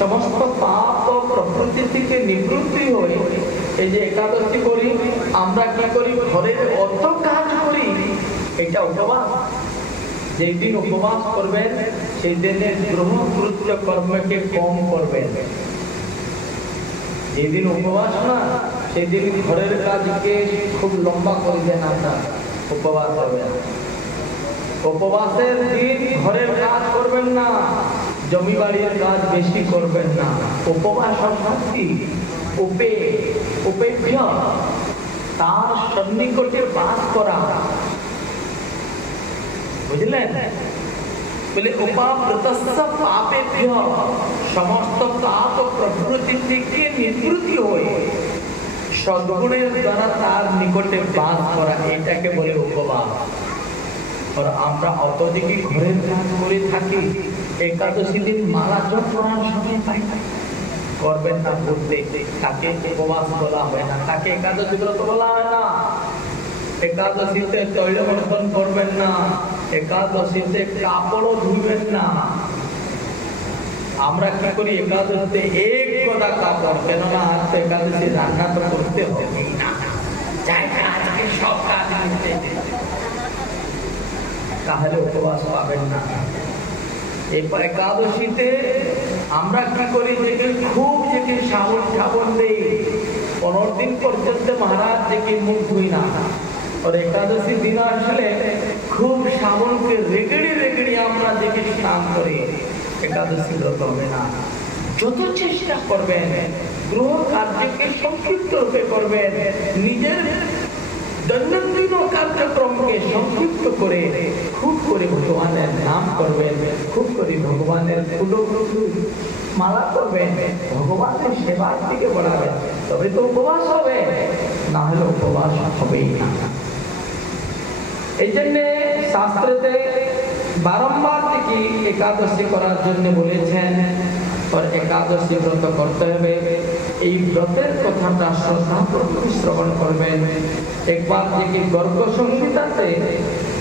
সমস্ত পাপ ও প্রকৃতি থেকে নিবৃত্তি হয়ে এই যে একাদশী করি, আমরা কি করি? ঘরের অর্থ কাজ করি, এটা উপবাস। যেই দিন উপবাস করবেন সেই দিনের গ্রহকৃত্য কর্মকে কম করবেন। যেদিন উপবাস না সেদিন ঘরের কাজকে খুব লম্বা করবেন, আপনার উপবাস হবে। উপবাসের দিন ঘরের কাজ করবেন না, জমি বাড়ির কাজ বেশি করবেন না। উপবাস শক্তি উপেভ্য, তার সন্নিকটে বাস করা, বুঝলেন? বলে উপাকৃতস্য পাপেভ্য, সমস্ত পাপ প্রকৃতি থেকে নিবৃত্তি হয়ে সদ্গুণের দ্বারা তার নিকটে বাস করা, এটাকে বলে উপবাস। আর আমরা অতদিকে ঘরের কাজ করে থাকি, একাদশী দিন মালা জপ করার সময় পাই না, করবেন না। বলতে তাকে উপবাস বলা হয় না, তাকে একাদশী ব্রত বলা হয় না। একাদশীতে তৈল বর্তন করবেন না, একাদশীতে কাপড়ও ধুবেন না। আমরা কি করি? একাদশীতে এক গোটা কাপড়, কেননা আজ একাদশী রান্না তো করতে হবে না, আজকে সব কাজ তাহলে উপবাস পাবেন না। একাদশীতে আমরা কি করি? খুব সাবন সাবন দেই, 15 দিন পর্যন্ত মহারাজ থেকে মুখ ধুই না। और एकादशी दिन আসলে খুব সাবনকে রেগড়ি রেগড়ি আমরা দেখে স্নান করি, একাদশী ব্রত হবে না। যত চেষ্টা করবেন গৃহ কার্যকে সংক্ষিপ্ত রূপে করবেন, নিজের দৈনন্দিন কার্যক্রমকে সংক্ষিপ্ত করে খুব করে ভগবানের নাম করবেন, খুব করে ভগবানের মালা করবেন, ভগবানের সেবার দিকে বাড়াবেন, তবে তো উপবাস হবে, না হলে উপবাস হবেই না। এই জন্য শাস্ত্রতে বারম্বার থেকে একাদশী করার জন্য বলেছেন, और एकादशी व्रत करते হবে। এই ব্রতের কথাটা শ্রদ্ধাপূর্বক শ্রবণ করবেন। একবার দেখি গর্গ সংহিতাতে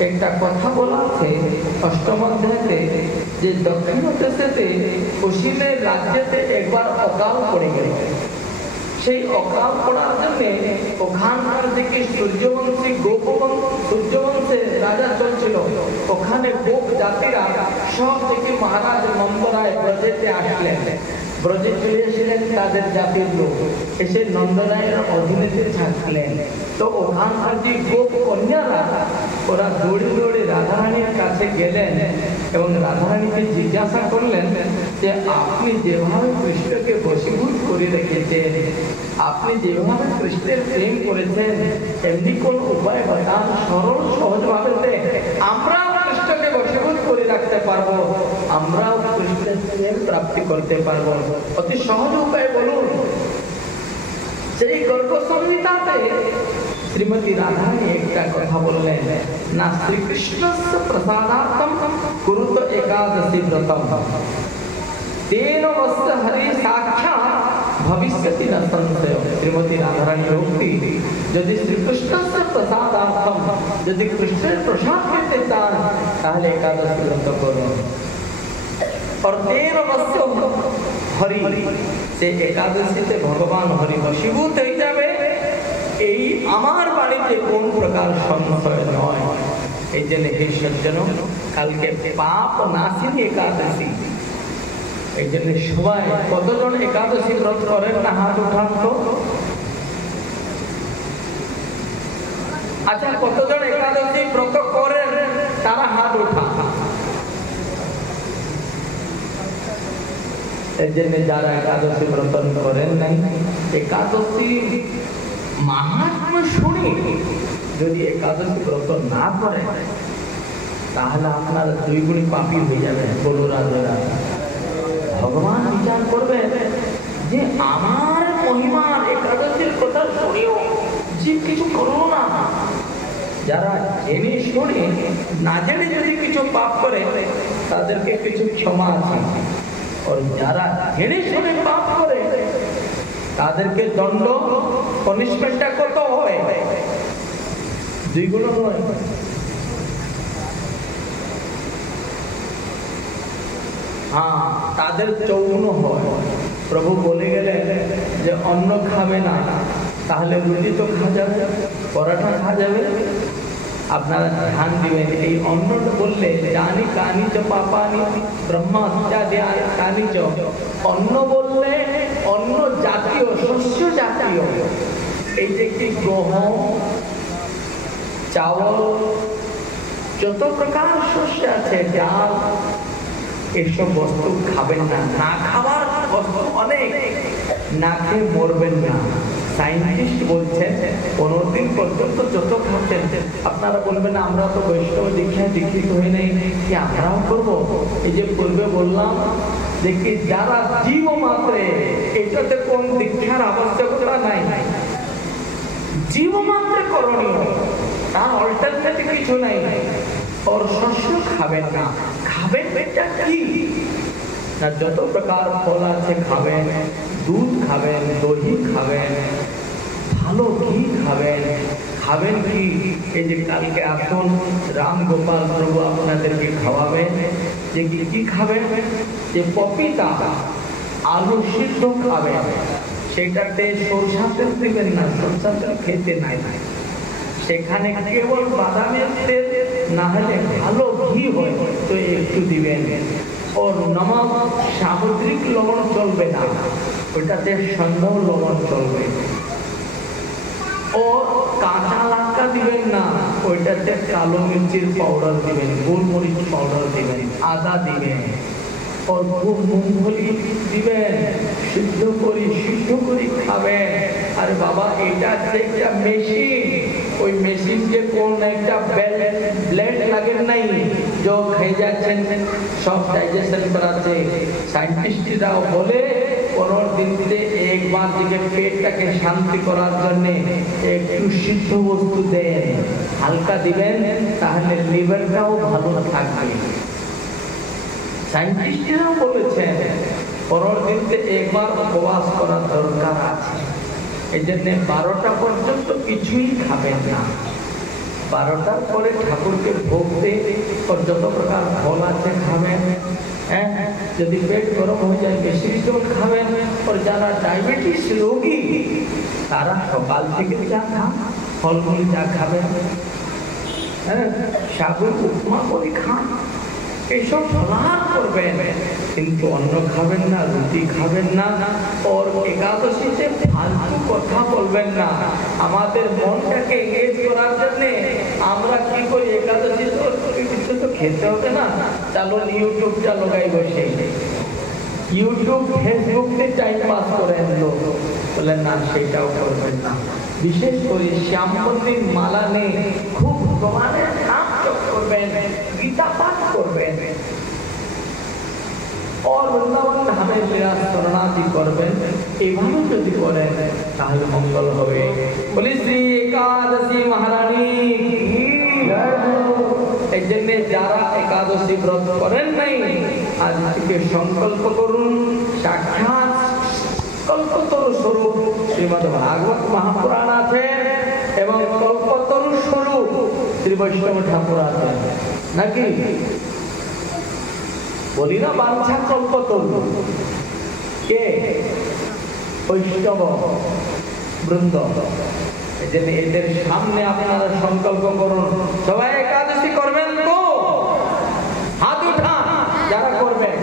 একটা কথা বলা আছে অষ্টম অধ্যায়তে, যে দক্ষিণ দেশেতে কুশিলের রাজ্যেতে একবার অকাল পড়ে গেল। সেই অকাল পড়ার জন্য ওখানকার দিকে সূর্যবংশী সূর্যবংশের রাজা চলছিল, ওখানে গোপ জাতিরা সব থেকে মহারাজ নন্দরায় ব্রজেতে আসলেন। ব্রজে চলে এসেছিলেন তাদের জাতির লোক, এসে নন্দরায়ের অধীনেতে থাকলেন। তো ওখানকার যে গোপ কন্যারা ওরা দৌড়ে দৌড়ে রাধারানীর কাছে গেলেন এবং রাধারানীকে জিজ্ঞাসা করলেন যে আপনি যেভাবে কৃষ্ণকে বশীভূত করে রেখেছেন, আপনি যেভাবে কৃষ্ণের প্রেম করেছেন, এমনি কোন উপায় বাতান সরল সহজ ভাবে আমরা কৃষ্ণকে বশীভূত করে রাখতে পারবো, আমরাও কৃষ্ণের প্রেম প্রাপ্তি করতে পারবো, অতি সহজ উপায় বলুন। সেই গর্গ সংহিতাতে শ্রীমতী রাধারানী একটা কথা বললেন, না শ্রীকৃষ্ণস্য প্রসাদার্থম কুরুত একাদশী ব্রতম তেন বস্য হরি সাক্ষাৎ ভবিষ্যতি ন সংশয়। শ্রীমতী রাধারানীর উক্তি, যদি শ্রীকৃষ্ণস্য প্রসাদার্থম, যদি কৃষ্ণের প্রসাদ পেতে চান তাহলে একাদশী ব্রত করুন। और तेन बस्য হরি, সে একাদশীতে ভগবান হরি বশীভূত হয়ে যাবে, এই আমার বাড়িতে কোন প্রকার সংশয় নয়। এই জন্য হে সজ্জন, কালকে পাপ নাশিনী একাদশী। এই জন্য সবাই কতজন একাদশী ব্রত করেন না হাত উঠান তো? আচ্ছা, কতজন একাদশী ব্রত করেন তারা হাত উঠান। এই জন্য যারা একাদশী ব্রত করেন নাই একাদশী মাহাত্ম্য শুনে যদি একাদশী ব্রত না করে তাহলে আপনার দুই গুণী পাপী হয়ে যাবে। বলুরাজরা ভগবান বিচার করবে যে আমার মহিমার একাদশীর কথা শুনেও যে কিছু করলো না। যারা জেনে শুনে না জেনে যদি কিছু পাপ করে তাদেরকে কিছু ক্ষমা আছে, আর যারা জেনে শুনে পাপ করে তাদেরকে দণ্ড পনিশমেন্টটা কত হয়? দুই গুণ হয়। হ্যাঁ, তাদের 54 হয়। প্রভু বলে গেলেন যে অন্ন খাবে না, তাহলে রুটি তো খাওয়া যাবে, পরাঠা খাওয়া যাবে। আপনারা ধ্যান দিবেন, এই অন্ন বললে জানি কানি চ পাপানি ব্রহ্মা কানি চ, অন্ন বললে অন্ন জাতীয়, শস্য জাতীয়, এই যে কি গহম, চাউল, যত প্রকার শস্য আছে, ডাল, এসব বস্তু খাবেন না। না খাবার বস্তু অনেক, না খেয়ে মরবেন না। সাইন্টিস্ট বলছেন 15 দিন পর্যন্ত যত খাচ্ছেন, আপনারা বলবেন আমরা তো বৈষ্ণব দীক্ষায় দীক্ষিত হয়ে নেই, কি আমরাও করবো? এই যে পূর্বে বললাম দেখি যারা জীব মাত্রে, এটাতে কোন দীক্ষার আবশ্যকতা নাই, জীব মাত্রে করণীয়, তার অল্টারনেটিভ কিছু নাই। और শস্য খাবেন না। খাবেন এটা কি না, যত প্রকার ফল আছে খাবেন, দুধ খাবেন, দহি খাবেন, ভালো ঘি খাবেন। খাবেন কি, এই যে কালকে আসুন রাম গোপাল প্রভু আপনাদেরকে খাওয়াবেন। যে কি খাবেন, যে পপিতা আলু সিদ্ধ খাবেন, সেটাতে সরষা তেল দিবেন না, সরষা তেল খেতে নাই, সেখানে কেবল বাদামের তেল, না হলে ভালো ঘি হয় তো একটু দিবেন। ওর নমক, সামুদ্রিক লবণ চলবে না, ওইটাতে সন্দেহ লবণ চলবে। ও কাঁচা লঙ্কা দিবেন না, ওইটাতে কালো মির্চির পাউডার দিবেন, গোলমরিচ পাউডার দিবেন, আদা দিবেন, और मूंगफली দিবেন, সিদ্ধ করে খাবেন। আরে বাবা, এটা একটা মেশিন, ওই মেশিন যে কোন একটা ব্লেড লাগে নাই, जो খেয়ে যাচ্ছেন সব ডাইজেশন করাতে। সায়েন্টিস্টরাও বলে 15 দিন একবার দিকে পেটটাকে শান্তি করার জন্য একটু সিদ্ধ বস্তু দেন, হালকা দিবেন, তাহলে লিভারটাও ভালো থাকবে। সায়েন্টিস্টরাও বলেছেন 15 দিন একবার উপবাস করার দরকার আছে। এই জন্য 12টা পর্যন্ত কিছুই খাবেন না। 12টার পরে ঠাকুরকে ভোগ দিয়ে যত প্রকার ফল আছে খাবেন। হ্যাঁ, যদি পেট গরম হয়ে যায় বেশি জল খাবেন। আর যারা ডায়াবেটিস রোগী তারা সকাল থেকে চা খান, ফলমূল চা খাবেন, হ্যাঁ, সাবুর উপমা করে খান, এইসব ফলাহার করবেন, কিন্তু অন্ন খাবেন না, রুটি খাবেন না। और একাদশীতে ফালতু কথা বলবেন না। আমাদের মনটাকে এঙ্গেজ করার জন্য আমরা কি করি, একাদশী কিছু তো খেতে হবে না, চলো ইউটিউবটা লাগাই বসে, ইউটিউব ফেসবুকে টাইম পাস করেন লোক। বলেন না, সেটাও করবেন না। বিশেষ করে শ্যাম মন্দির মালা নেই, খুব ভগবানের নাম জপ করবেন, গীতা পাঠ করবেন, और वृंदावन धामे लीला शरणार्थी करবেন। এইভাবে যদি করেন তাহলে মঙ্গল হবে। বলি শ্রী একাদশী মহারানী কি জয়। এই জন্য যারা একাদশী ব্রত করেন নাই, আজ থেকে সংকল্প করুন, সাক্ষাৎ কল্পতরু স্বরূপ শ্রীমদ ভাগবত মহাপুরাণ আছে এবং কল্পতরু স্বরূপ শ্রী বৈষ্ণব ঠাকুর আছে নাকি? বলি না, বাঞ্ছা কল্পতরু কে? বৈষ্ণব বৃন্দ। এই জন্য এদের সামনে আপনারা সংকল্প করুন, সবাই একাদশী করবেন তো? হাত উঠান যারা করবেন।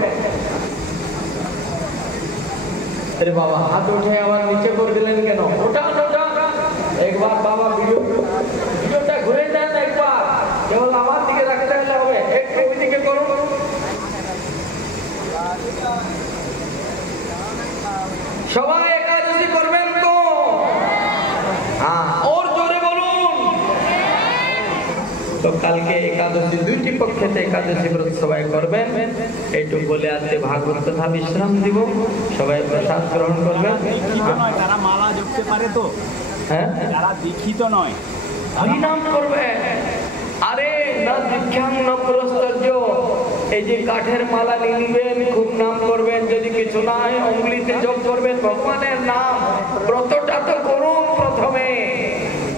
अरे बाबा, हाथ उठे আবার নিচে করে দিলেন কেন? উঠান উঠান একবার বাবা, ভিডিওটা ঘুরে দেন একবার, কেবল আমার দিকে রাখতে হলে হবে, একটু ওই দিকে করুন। সবাই একাদশী করবেন তো? হ্যাঁ, ওর জোরে বলুন। তো কালকে একাদশী, দুইটি পক্ষেতে একাদশী ব্রত সবাই করবেন। এইটুকু বলে আজকে ভাগবত কথা বিশ্রাম দিব। সবাই প্রসাদ গ্রহণ করবেন। তারা মালা জপতে পারে তো? হ্যাঁ, যারা দীক্ষিত নয় হরিনাম করবে। আরে না দীক্ষাং না পুরস্কার্য, এই যে কাঠের মালা নিবেন, খুব নাম করবেন, যদি কিছু না হয় অঙ্গুলিতে জপ করবেন ভগবানের নাম। ব্রতটা তো করুন প্রথমে,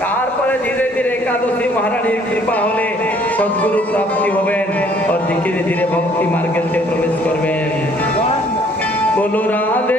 তারপরে ধীরে ধীরে একাদশী মহারানীর কৃপা হলে সদ্গুরু প্রাপ্তি হবেন, আর ধীরে ধীরে ভক্তি মার্গেতে প্রবেশ করবেন। বলো রাধে